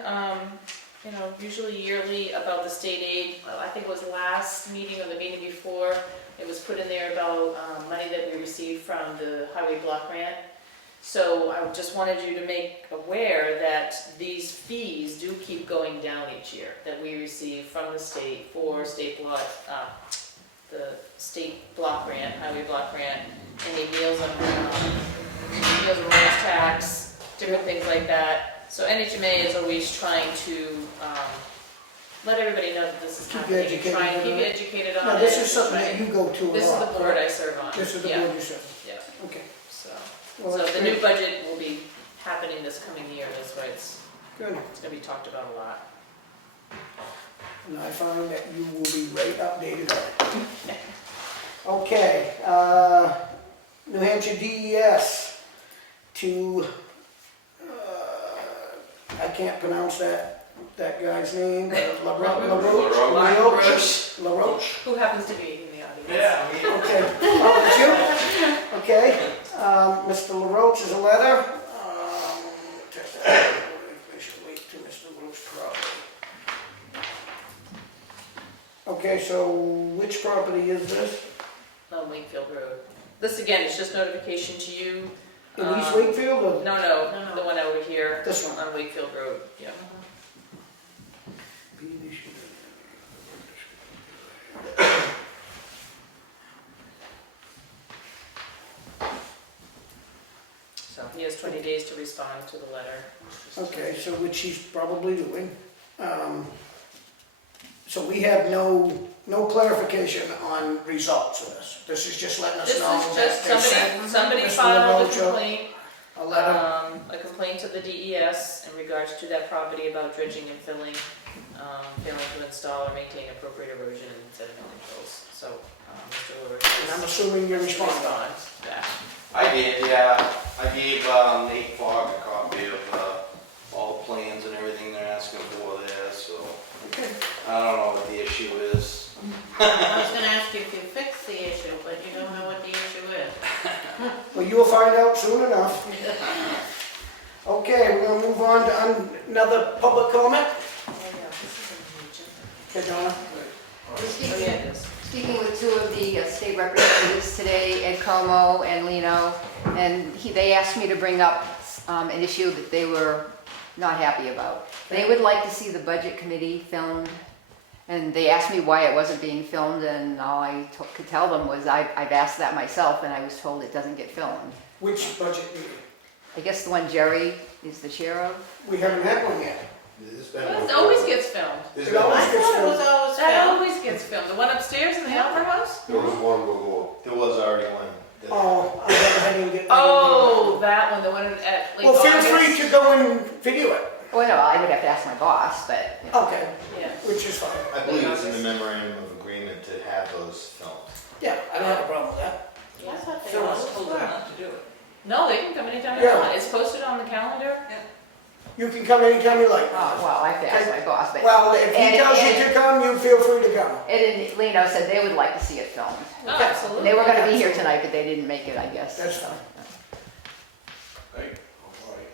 usually yearly about the state aid. Well, I think it was last meeting or the meeting before, it was put in there about money that we received from the highway block grant. So I just wanted you to make aware that these fees do keep going down each year that we receive from the state for state block, the state block grant, highway block grant, any meals on wheels tax, different things like that. So NHMA is always trying to let everybody know that this is Keep you happening, educated trying to on keep you it. educated on it. Now, this is and something trying- that you go to a lot. This is the board right? I serve on. This is the Yeah, board you serve. yeah. Okay. So, Well, so that's the great. new budget will be happening this coming year. That's why it's Good. gonna be talked about a lot. And I find that you will be right updated on it. Okay, New Hampshire DES to, I can't pronounce that guy's name, LaRoche. Who happens to be in the audience? Yeah, me. Okay, oh, it's you? Okay, Mr. LaRoche is a letter. I should wait to Mr. LaRoche property. Okay, so which property is this? On Wakefield Road. This again is just notification to you. In East Wakefield or? No, the one over here. This one? On Wakefield Road, yeah. So he has 20 days to respond to the letter. Okay, so which he's probably doing. So we have no clarification on results of this. This is just letting us This know is that they just sent somebody Mr. filed a LaRoche complaint. a letter. A complaint to the DES in regards to that property about dredging and filling, failing to install or maintain appropriate erosion and sediment controls. So, Mr. LaRoche. And I'm assuming you responded. Yeah. I did, yeah. I gave Nate Fogg a copy of all the plans and everything they're asking for there, so Okay. I don't know what the issue is. I was gonna ask you if you fixed the issue, but you don't know what the issue is. Well, you will find out soon enough. Okay, we're gonna move on to another public comment. Okay, Donna? Oh, yeah, it is. Speaking with two of the state representatives today, Ed Comeau and Lino, and they asked me to bring up an issue that they were not happy about. They would like to see the budget committee filmed, and they asked me why it wasn't being filmed, and all I could tell them was I've asked that myself, and I was told it doesn't get filmed. Which budget meeting? I guess the one Jerry is the chair of. We haven't had one yet. This has been. It always gets filmed. This It has been- always I thought it was always That filmed. always gets filmed. The one upstairs in the Opera House? There was one before. There was already one. Oh, I didn't get. Oh, that one, the one at Lake Well, feel August. free to go and video it. Well, no, I would have to ask my boss, but, you know. Okay, Yeah. which is fine. I believe it's in the memorandum of agreement to have those filmed. Yeah, I don't have a problem with that. I thought they So always what's told the them score? not to do it. No, they can come anytime they Yeah. want. It's posted on the calendar. You can come anytime you like. Oh, well, I have to ask my boss, but. Well, if he And- tells you and- to come, you feel free to come. Ed and Lino said they would like to see it filmed. Oh, absolutely. They were gonna be here tonight, but they didn't make it, I guess. That's so. fine. Right.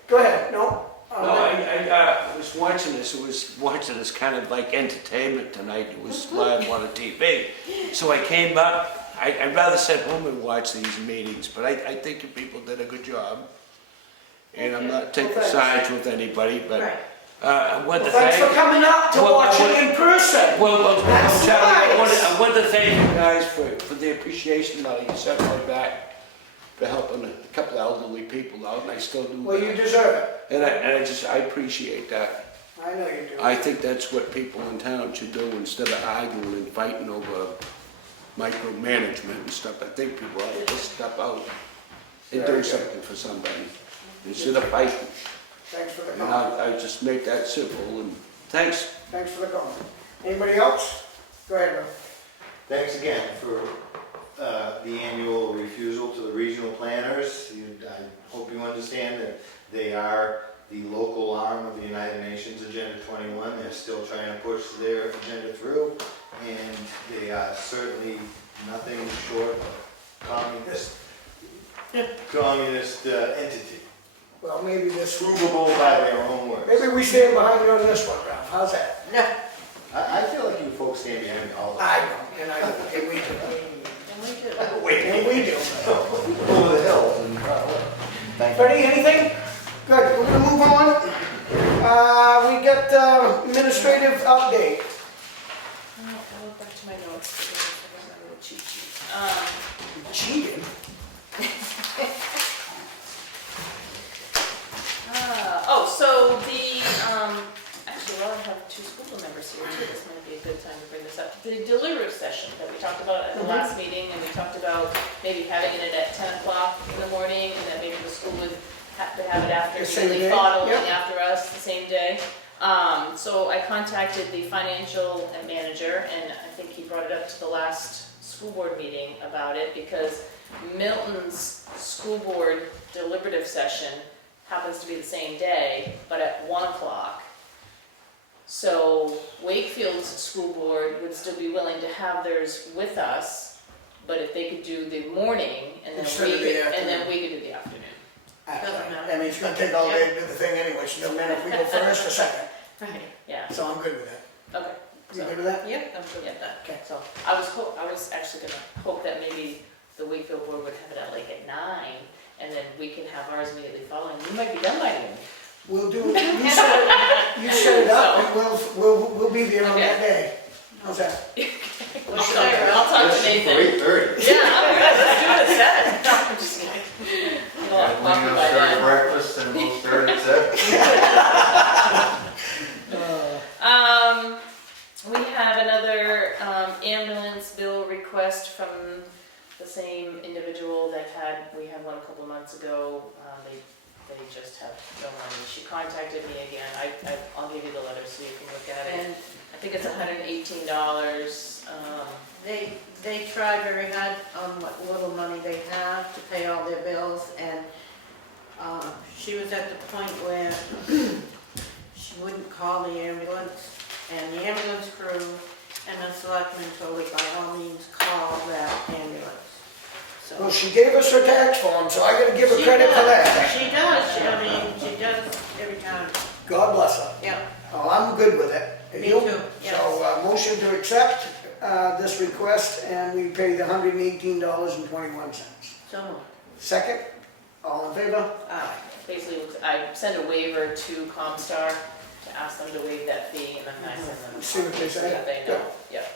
Go ahead, no? No, I was watching this kind of like entertainment tonight. It was live on the TV. So I came up, I'd rather sit home and watch these meetings, but I think you people did a good job. And I'm not taking Well, thanks. sides with anybody, but Right. I want to Thanks for thank. coming out to Well, watch well, it in person. Well, That's Charlie, nice. I want to thank you guys for the appreciation that you sent my back for helping a couple of elderly people out, and I still do Well, you that. deserve it. And I appreciate that. I know you do. I think that's what people in town should do instead of arguing and fighting over micromanagement and stuff. I think people ought to just step out and do something for somebody instead of fighting. Thanks for the And comment. I just make that simple, and thanks. Thanks for the comment. Anybody else? Go ahead, Bill. Thanks again for the annual refusal to the regional planners. I hope you understand that they are the local arm of the United Nations Agenda 21. They're still trying to push their agenda through, and they are certainly nothing short of communist entity, Well, maybe this, provable by their own words. maybe we stand behind you on this one, Ralph. How's that? Yeah. I feel like you folks stand behind me all the I time. know, and we do. And we do. And we do. Over the hills and thank you. Freddie, anything? Good, we're gonna move on. We got administrative update. I'll look back to my notes. because I forgot my little cheat sheet. Cheating? So actually, well, I have two school board members here too, this might be a good time to bring this up. The deliberative session that we talked about at the last meeting, and we talked about maybe having it at 10 o'clock in the morning, and that maybe the school would have to have it after, The same they day? thought only Yep. after us, the same day. So I contacted the financial manager, and I think he brought it up to the last school board meeting about it, because Milton's school board deliberative session happens to be the same day, but at 1 o'clock. So Wakefield's school board would still be willing to have theirs with us, but if they could do the morning, and then Instead we of the could, and afternoon. then we could do the afternoon. I mean, it's gonna take all day to do the thing anyway, so no matter if we go first or second. Right. Yeah, So I'm good with that. okay. You So- good with that? Yep, I'm good with that. Okay. So I was actually gonna hope that maybe the Wakefield board would have it at like at 9, and then we can have ours immediately following. We might be done by noon. We'll do, you set it up, and we'll be there on that day. How's that? I'll talk to Nathan. 8:30. Yeah, I'm good, let's do it at 7. No, I'm just kidding. I'll have coffee by then. breakfast and we'll start at 7. We have another ambulance bill request from the same individual we had one a couple months ago. They just have no money. She contacted me again. I'll give you the letter so you can look at it. And I think it's $118. they try very hard on what little money they have to pay all their bills, and she was at the point where she wouldn't call the ambulance, and the ambulance crew and the selectmen told her by all means call that ambulance. So Well, she gave us her tax form, so I gotta give her she credit for does. that. She does, she does every time. God bless her. Yeah, Oh, I'm good with it. And me you? too, yes. So, motion to accept, this request, and we pay the $118.21. So moved. Second, all in favor? Aye. Basically, I send a waiver to Comstar to ask them to waive that fee, and then I send them. See what they say? So that they know, yeah.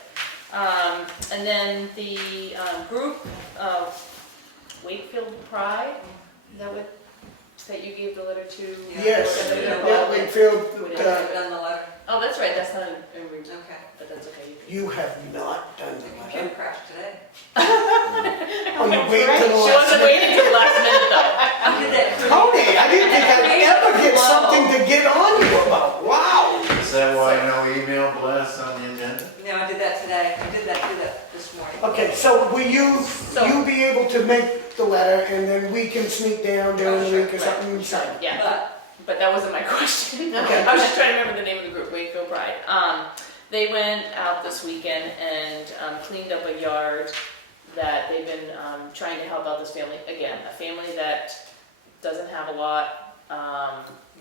And then the group of Wakefield Pride, is that what, that you gave the letter to? Yes, Yeah. yeah, Wakefield, Would it- that's right, that's not a Okay. but that's okay. You have not done the letter. Computer crashed today. Oh, you wait till the She last wasn't minute. waiting till the last minute though. I did that. Tony, I didn't think I'd ever get something to get on you about. Wow. Is that why no email blasts on the agenda? No, I did that today. I did that this morning. Okay, so will you be able to make the letter and then we can sneak down during the week or something and sign it? Yeah, but that wasn't my question. Okay. I was just trying to remember the name of the group, Wakefield Pride. They went out this weekend and cleaned up a yard that they've been trying to help out this family. Again, a family that doesn't have a lot,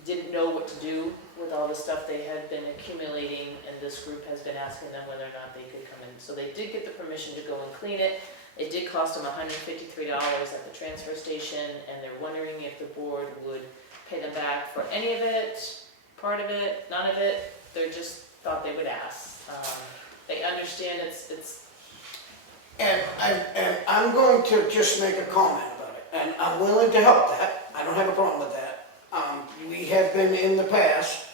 didn't know what to do with all the stuff they had been accumulating, and this group has been asking them whether or not they could come in. So they did get the permission to go and clean it. It did cost them $153 at the transfer station, and they're wondering if the board would pay them back for any of it, part of it, none of it. They just thought they would ask. They understand it's. And I'm going to just make a comment about it, and I'm willing to help that. I don't have a problem with that. We have been in the past,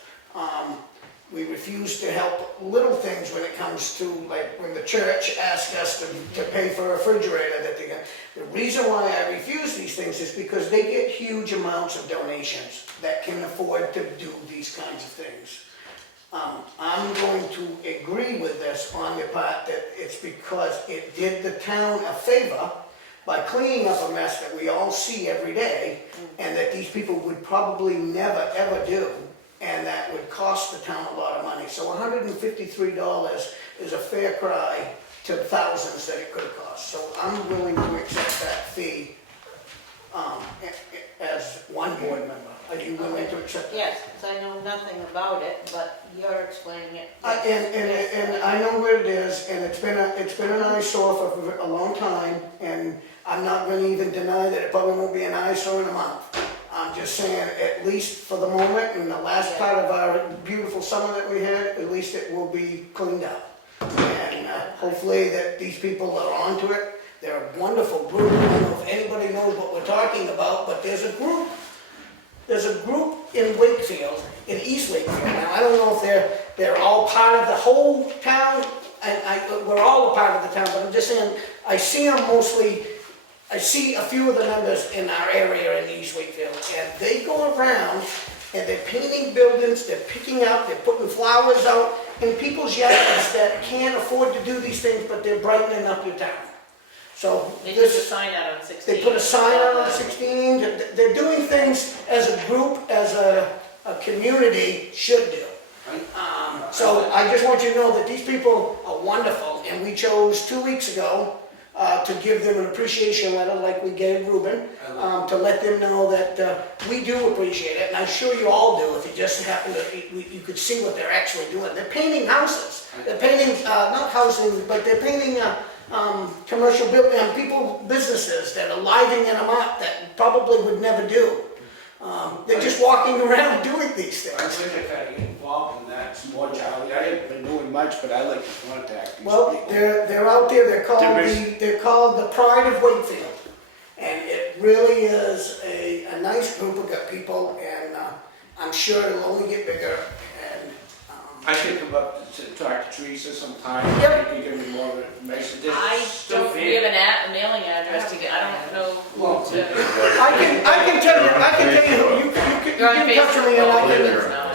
we refuse to help little things when it comes to, like, when the church asked us to pay for a refrigerator that they got. The reason why I refuse these things is because they get huge amounts of donations that can afford to do these kinds of things. I'm going to agree with this on the part that it's because it did the town a favor by cleaning up a mess that we all see every day, and that these people would probably never, ever do, and that would cost the town a lot of money. So $153 is a fair cry to thousands that it could have cost. So I'm willing to accept that fee as one board member. Are you willing to accept that? Yes, because I know nothing about it, but you're explaining it. And I know where it is, and it's been an eyesore for a long time, and I'm not going to even deny that it probably won't be an eyesore in a month. I'm just saying, at least for the moment, in the last part of our beautiful summer that we had, at least it will be cleaned up. And hopefully that these people are onto it. They're a wonderful group. I don't know if anybody knows what we're talking about, but there's a group in Wakefield, in East Wakefield. Now, I don't know if they're all part of the whole town, and we're all a part of the town, but I'm just saying, I see them mostly. I see a few of the members in our area in East Wakefield, and they go around and they're painting buildings, they're picking up, they're putting flowers out in people's yards that can't afford to do these things, but they're brightening up your town. So They put a sign out on 16. they put a sign out on 16. They're doing things as a group, as a community should do. So I just want you to know that these people are wonderful, and we chose 2 weeks ago to give them an appreciation letter like we gave Ruben, to let them know that we do appreciate it, and I'm sure you all do if you just happen to, you could see what they're actually doing. They're painting houses. They're painting, not housing, but they're painting commercial businesses that are livening them up that probably would never do. They're just walking around doing these things. I'd like to kind of get involved in that some more, Charlie. I haven't been doing much, but I like to contact these Well, people. they're out there, they're called the Pride of Wakefield. And it really is a nice group of people, and I'm sure it'll only get bigger. And I can come up to talk to Teresa sometime. Yep. You can give me more information. We have a mailing address to get, I don't know Well, who to. I can tell you who, you can touch me and I can.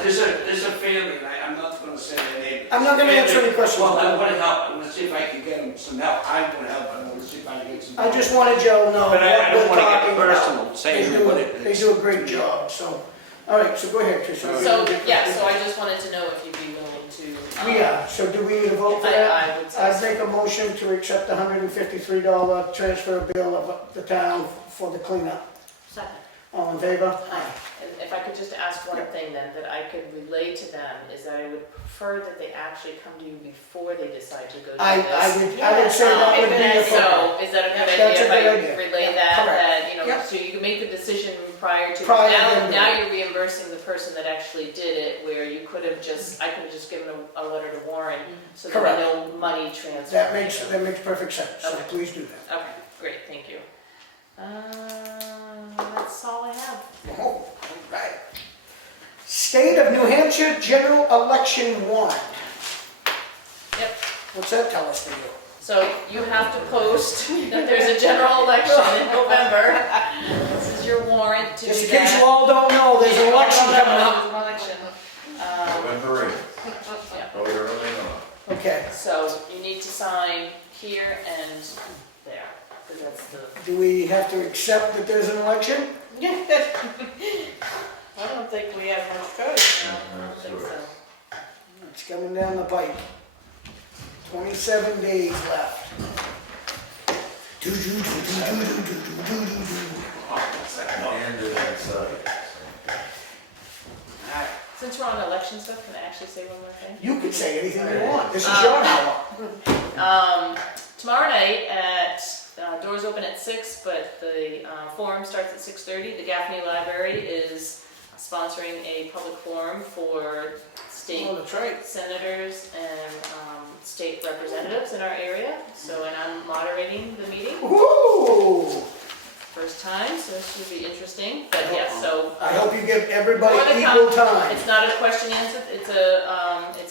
There's a family, and I'm not gonna say their name. I'm not gonna answer any questions. Well, I wanna help, I wanna see if I can get them some help. I wanna help, I wanna see if I can get some. I just wanted Joe to know But I what don't we're wanna get talking personal, about. saying what it They is. do a great job, so. All right, so go ahead, Tricia. So, yeah, so I just wanted to know if you'd be willing to. We are, so do we need a vote for that? I would say I'd so. make a motion to accept the $153 transfer bill of the town for the cleanup. Second. All in favor? And if I could just ask one thing then, that I could relay to them, is that I would prefer that they actually come to you before they decide to go do this. I would say that would be And appropriate. so, is that a good That's a idea good if I idea. relay Yeah, that, correct. that, so you can make the decision prior to. Prior to them Now doing you're reimbursing the person that actually did it, where you could have just, I could have just given a letter to Warren, so that Correct. no money transfer. That makes perfect sense, so Okay. please do that. Okay, great, thank you. That's all I have. Oh, all right. State of New Hampshire general election warrant. Yep. What's that tell us to do? So you have to post that there's a general election in November. This is your warrant to do that. Just in case you all don't know, there's an election coming up. There's an election. November 8th. Yeah. Vote early on. Okay, So you need to sign here and there, because that's the, do we have to accept that there's an election? I don't think we have much choice. I don't think so. It's coming down the pipe. 27 days left. And to that side. Since we're on election stuff, can I actually say one more thing? You can say anything you want, this is your hour. Tomorrow night doors open at 6, but the forum starts at 6:30. The Gaffney Library is sponsoring a public forum for state Oh, that's right. senators and state representatives in our area. So, and I'm moderating the meeting, Woo! first time, so this should be interesting. But yeah, so. I hope you give More everybody to equal come. time. It's not a question answer, it's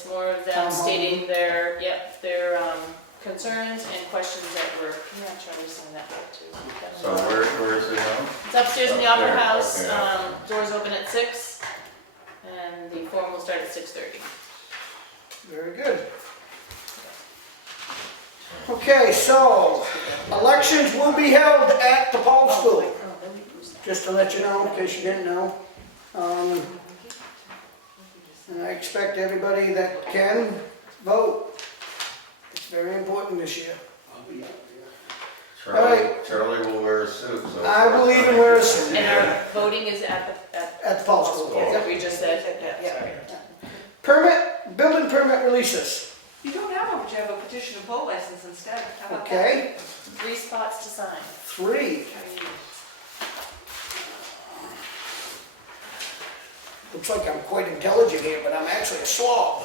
more of Town them hall. stating their concerns and questions that were, yeah, Charlie signed that part too. So where is it now? It's upstairs in the Opera Upstairs, House, okay. doors open at 6, and the forum will start at 6:30. Very good. Okay, so, elections will be held at the Paul School. Just to let you know, in case you didn't know. And I expect everybody that can vote. It's very important this year. Charlie will wear a suit, so. I will even wear a suit And our voting is at at the Paul School. is that what we just said? Sorry. Permit, building permit releases. You don't have one, but you have a petition and poll license instead. How about that? Okay, 3 spots to sign. 3. Looks like I'm quite intelligent here, but I'm actually a slob.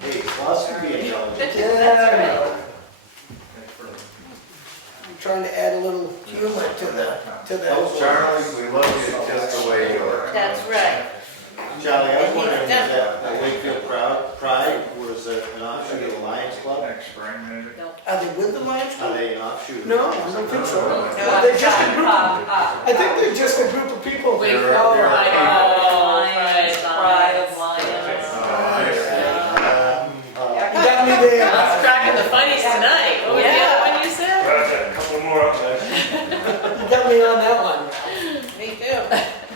Hey, lots can be intelligent. Yeah, I know. I'm trying to add a little humor to the. Charlie, we love you just the way you are. That's right. Charlie, I was wondering if that Wakefield Pride was an offshoot of the Lions Club? Next spring, maybe. Are they with the Lions Are Club? they an offshoot? No, I don't think so. They're just a group. I think they're just a group of people. Wait, They're- oh, they're- I know, Pride of Lions. You got me there. I was cracking the funnies tonight. What was the other one you said? A couple more. You got me on that one. Me too.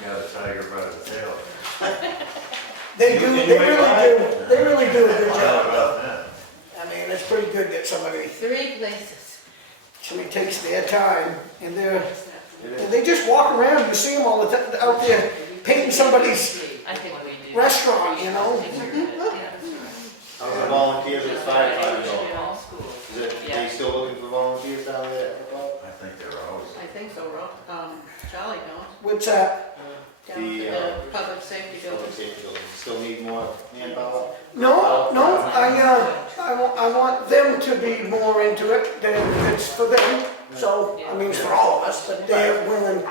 Got a tiger by the tail. They do, they really do a good How job. about that? I mean, it's pretty good that somebody 3 places. takes their time and they just walk around, you see them all the time, out there painting somebody's I think we do. restaurant, you know? How's the volunteers at fire department going? All schools. Are you still looking for volunteers down there at the club? I think they're always. I think so, Charlie knows. What's that? Down to the public safety building. Public safety building. Still need more manpower? No, I want them to be more into it than it's for them. So, I mean, it's for all of us, but they're willing.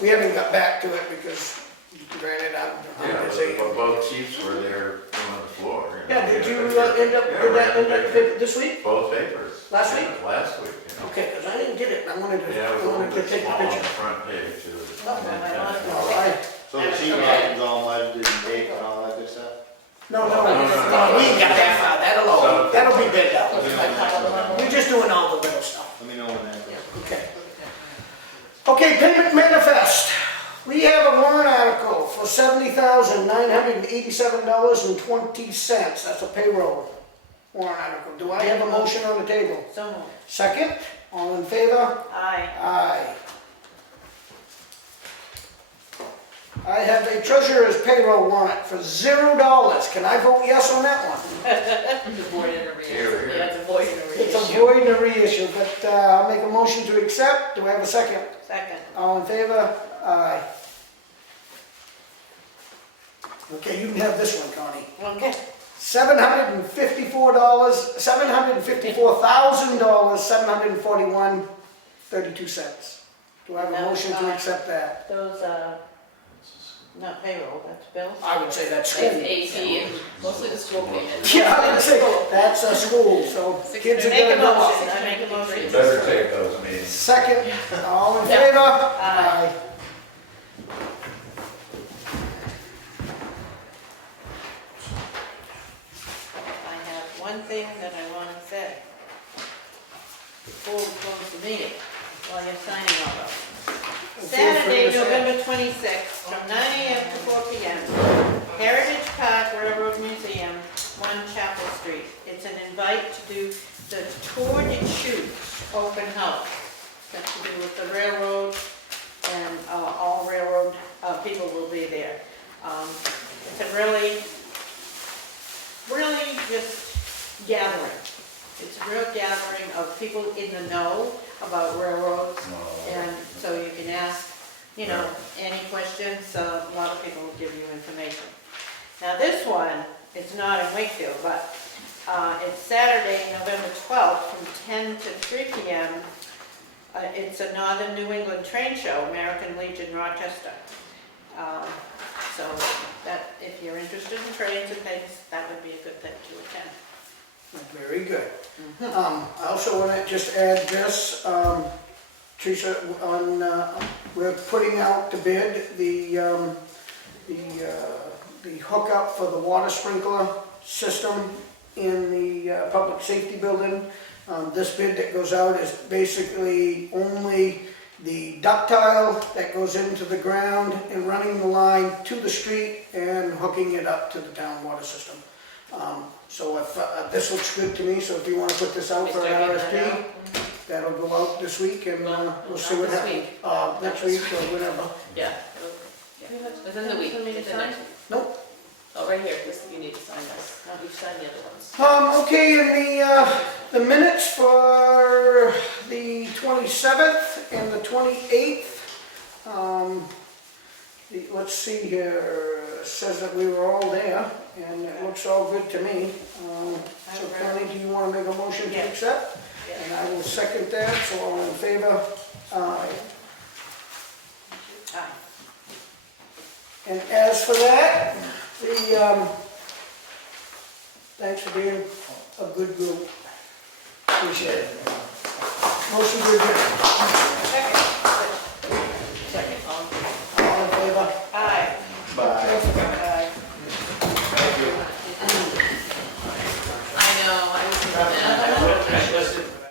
We haven't got back to it because granted, I'm busy. But both chiefs were there on the floor. Yeah, did you did that end up this week? Both papers. Last week? Last week, yeah. Okay, because I didn't get it. I wanted Yeah, it to was a little bit take a small on the picture. front page. It was- So the sheet rocking's all muddy and tape and all that good stuff? No, we ain't got that far. That'll be bid out. We're just doing all the little stuff. Let me know when that is. Okay. Okay, payment manifest. We have a warrant article for $70,987.20. That's a payroll warrant article. Do I have a motion on the table? So moved. Second? All in favor? Aye. Aye. I have a treasurer's payroll warrant for $0. Can I vote yes on that one? It's a void and a reissue. Yeah, it's a void and a reissue. It's a void and a reissue, but I'll make a motion to accept. Do I have a second? Second. All in favor? Aye. Okay, you can have this one, Connie. Okay. $754,000, $741.32. Do I have a motion to accept that? Those, not payroll, that's bills? I would say that's It's school. AC and mostly the school payments. Yeah, I would say, that's a school, so kids are Make a gonna go motion, up. I make a motion. Better take those meetings. Second, all in favor? Aye. I have one thing that I want to say before we close the meeting, while you're signing all those. Saturday, November 26th, from 9 AM to 4 PM, Heritage Park Railroad Museum, 1 Chapel Street. It's an invite to do the Tour de Chutes open house. Got to do with the railroad, and all railroad people will be there. It's a really just gathering. It's a real gathering of people in the know about railroads, and so you can ask, any questions. A lot of people will give you information. Now this one is not in Wakefield, but it's Saturday, November 12th, from 10 to 3 p.m. It's a Northern New England train show, American Legion Rochester. So that, if you're interested in trains and things, that would be a good thing to attend. Very good. I also want to just add this, Teresa, we're putting out to bid the hookup for the water sprinkler system in the public safety building. This bid that goes out is basically only the ductile that goes into the ground and running the line to the street and hooking it up to the town water system. So if, this looks good to me, so if you want to put this out for an RFP, that'll go out this week and we'll see what happens. Next week or whatever. Yeah. Within the week, within the next week. Nope. Oh, right here, this, you need to sign this. We've signed the other ones. Okay, and the minutes for the 27th and the 28th, let's see here, it says that we were all there, and it looks all good to me. So Connie, do you want to make a motion to accept? And I will second that, so all in favor? Aye. And as for that, thanks for being a good group. Appreciate it. Motion to adjourn.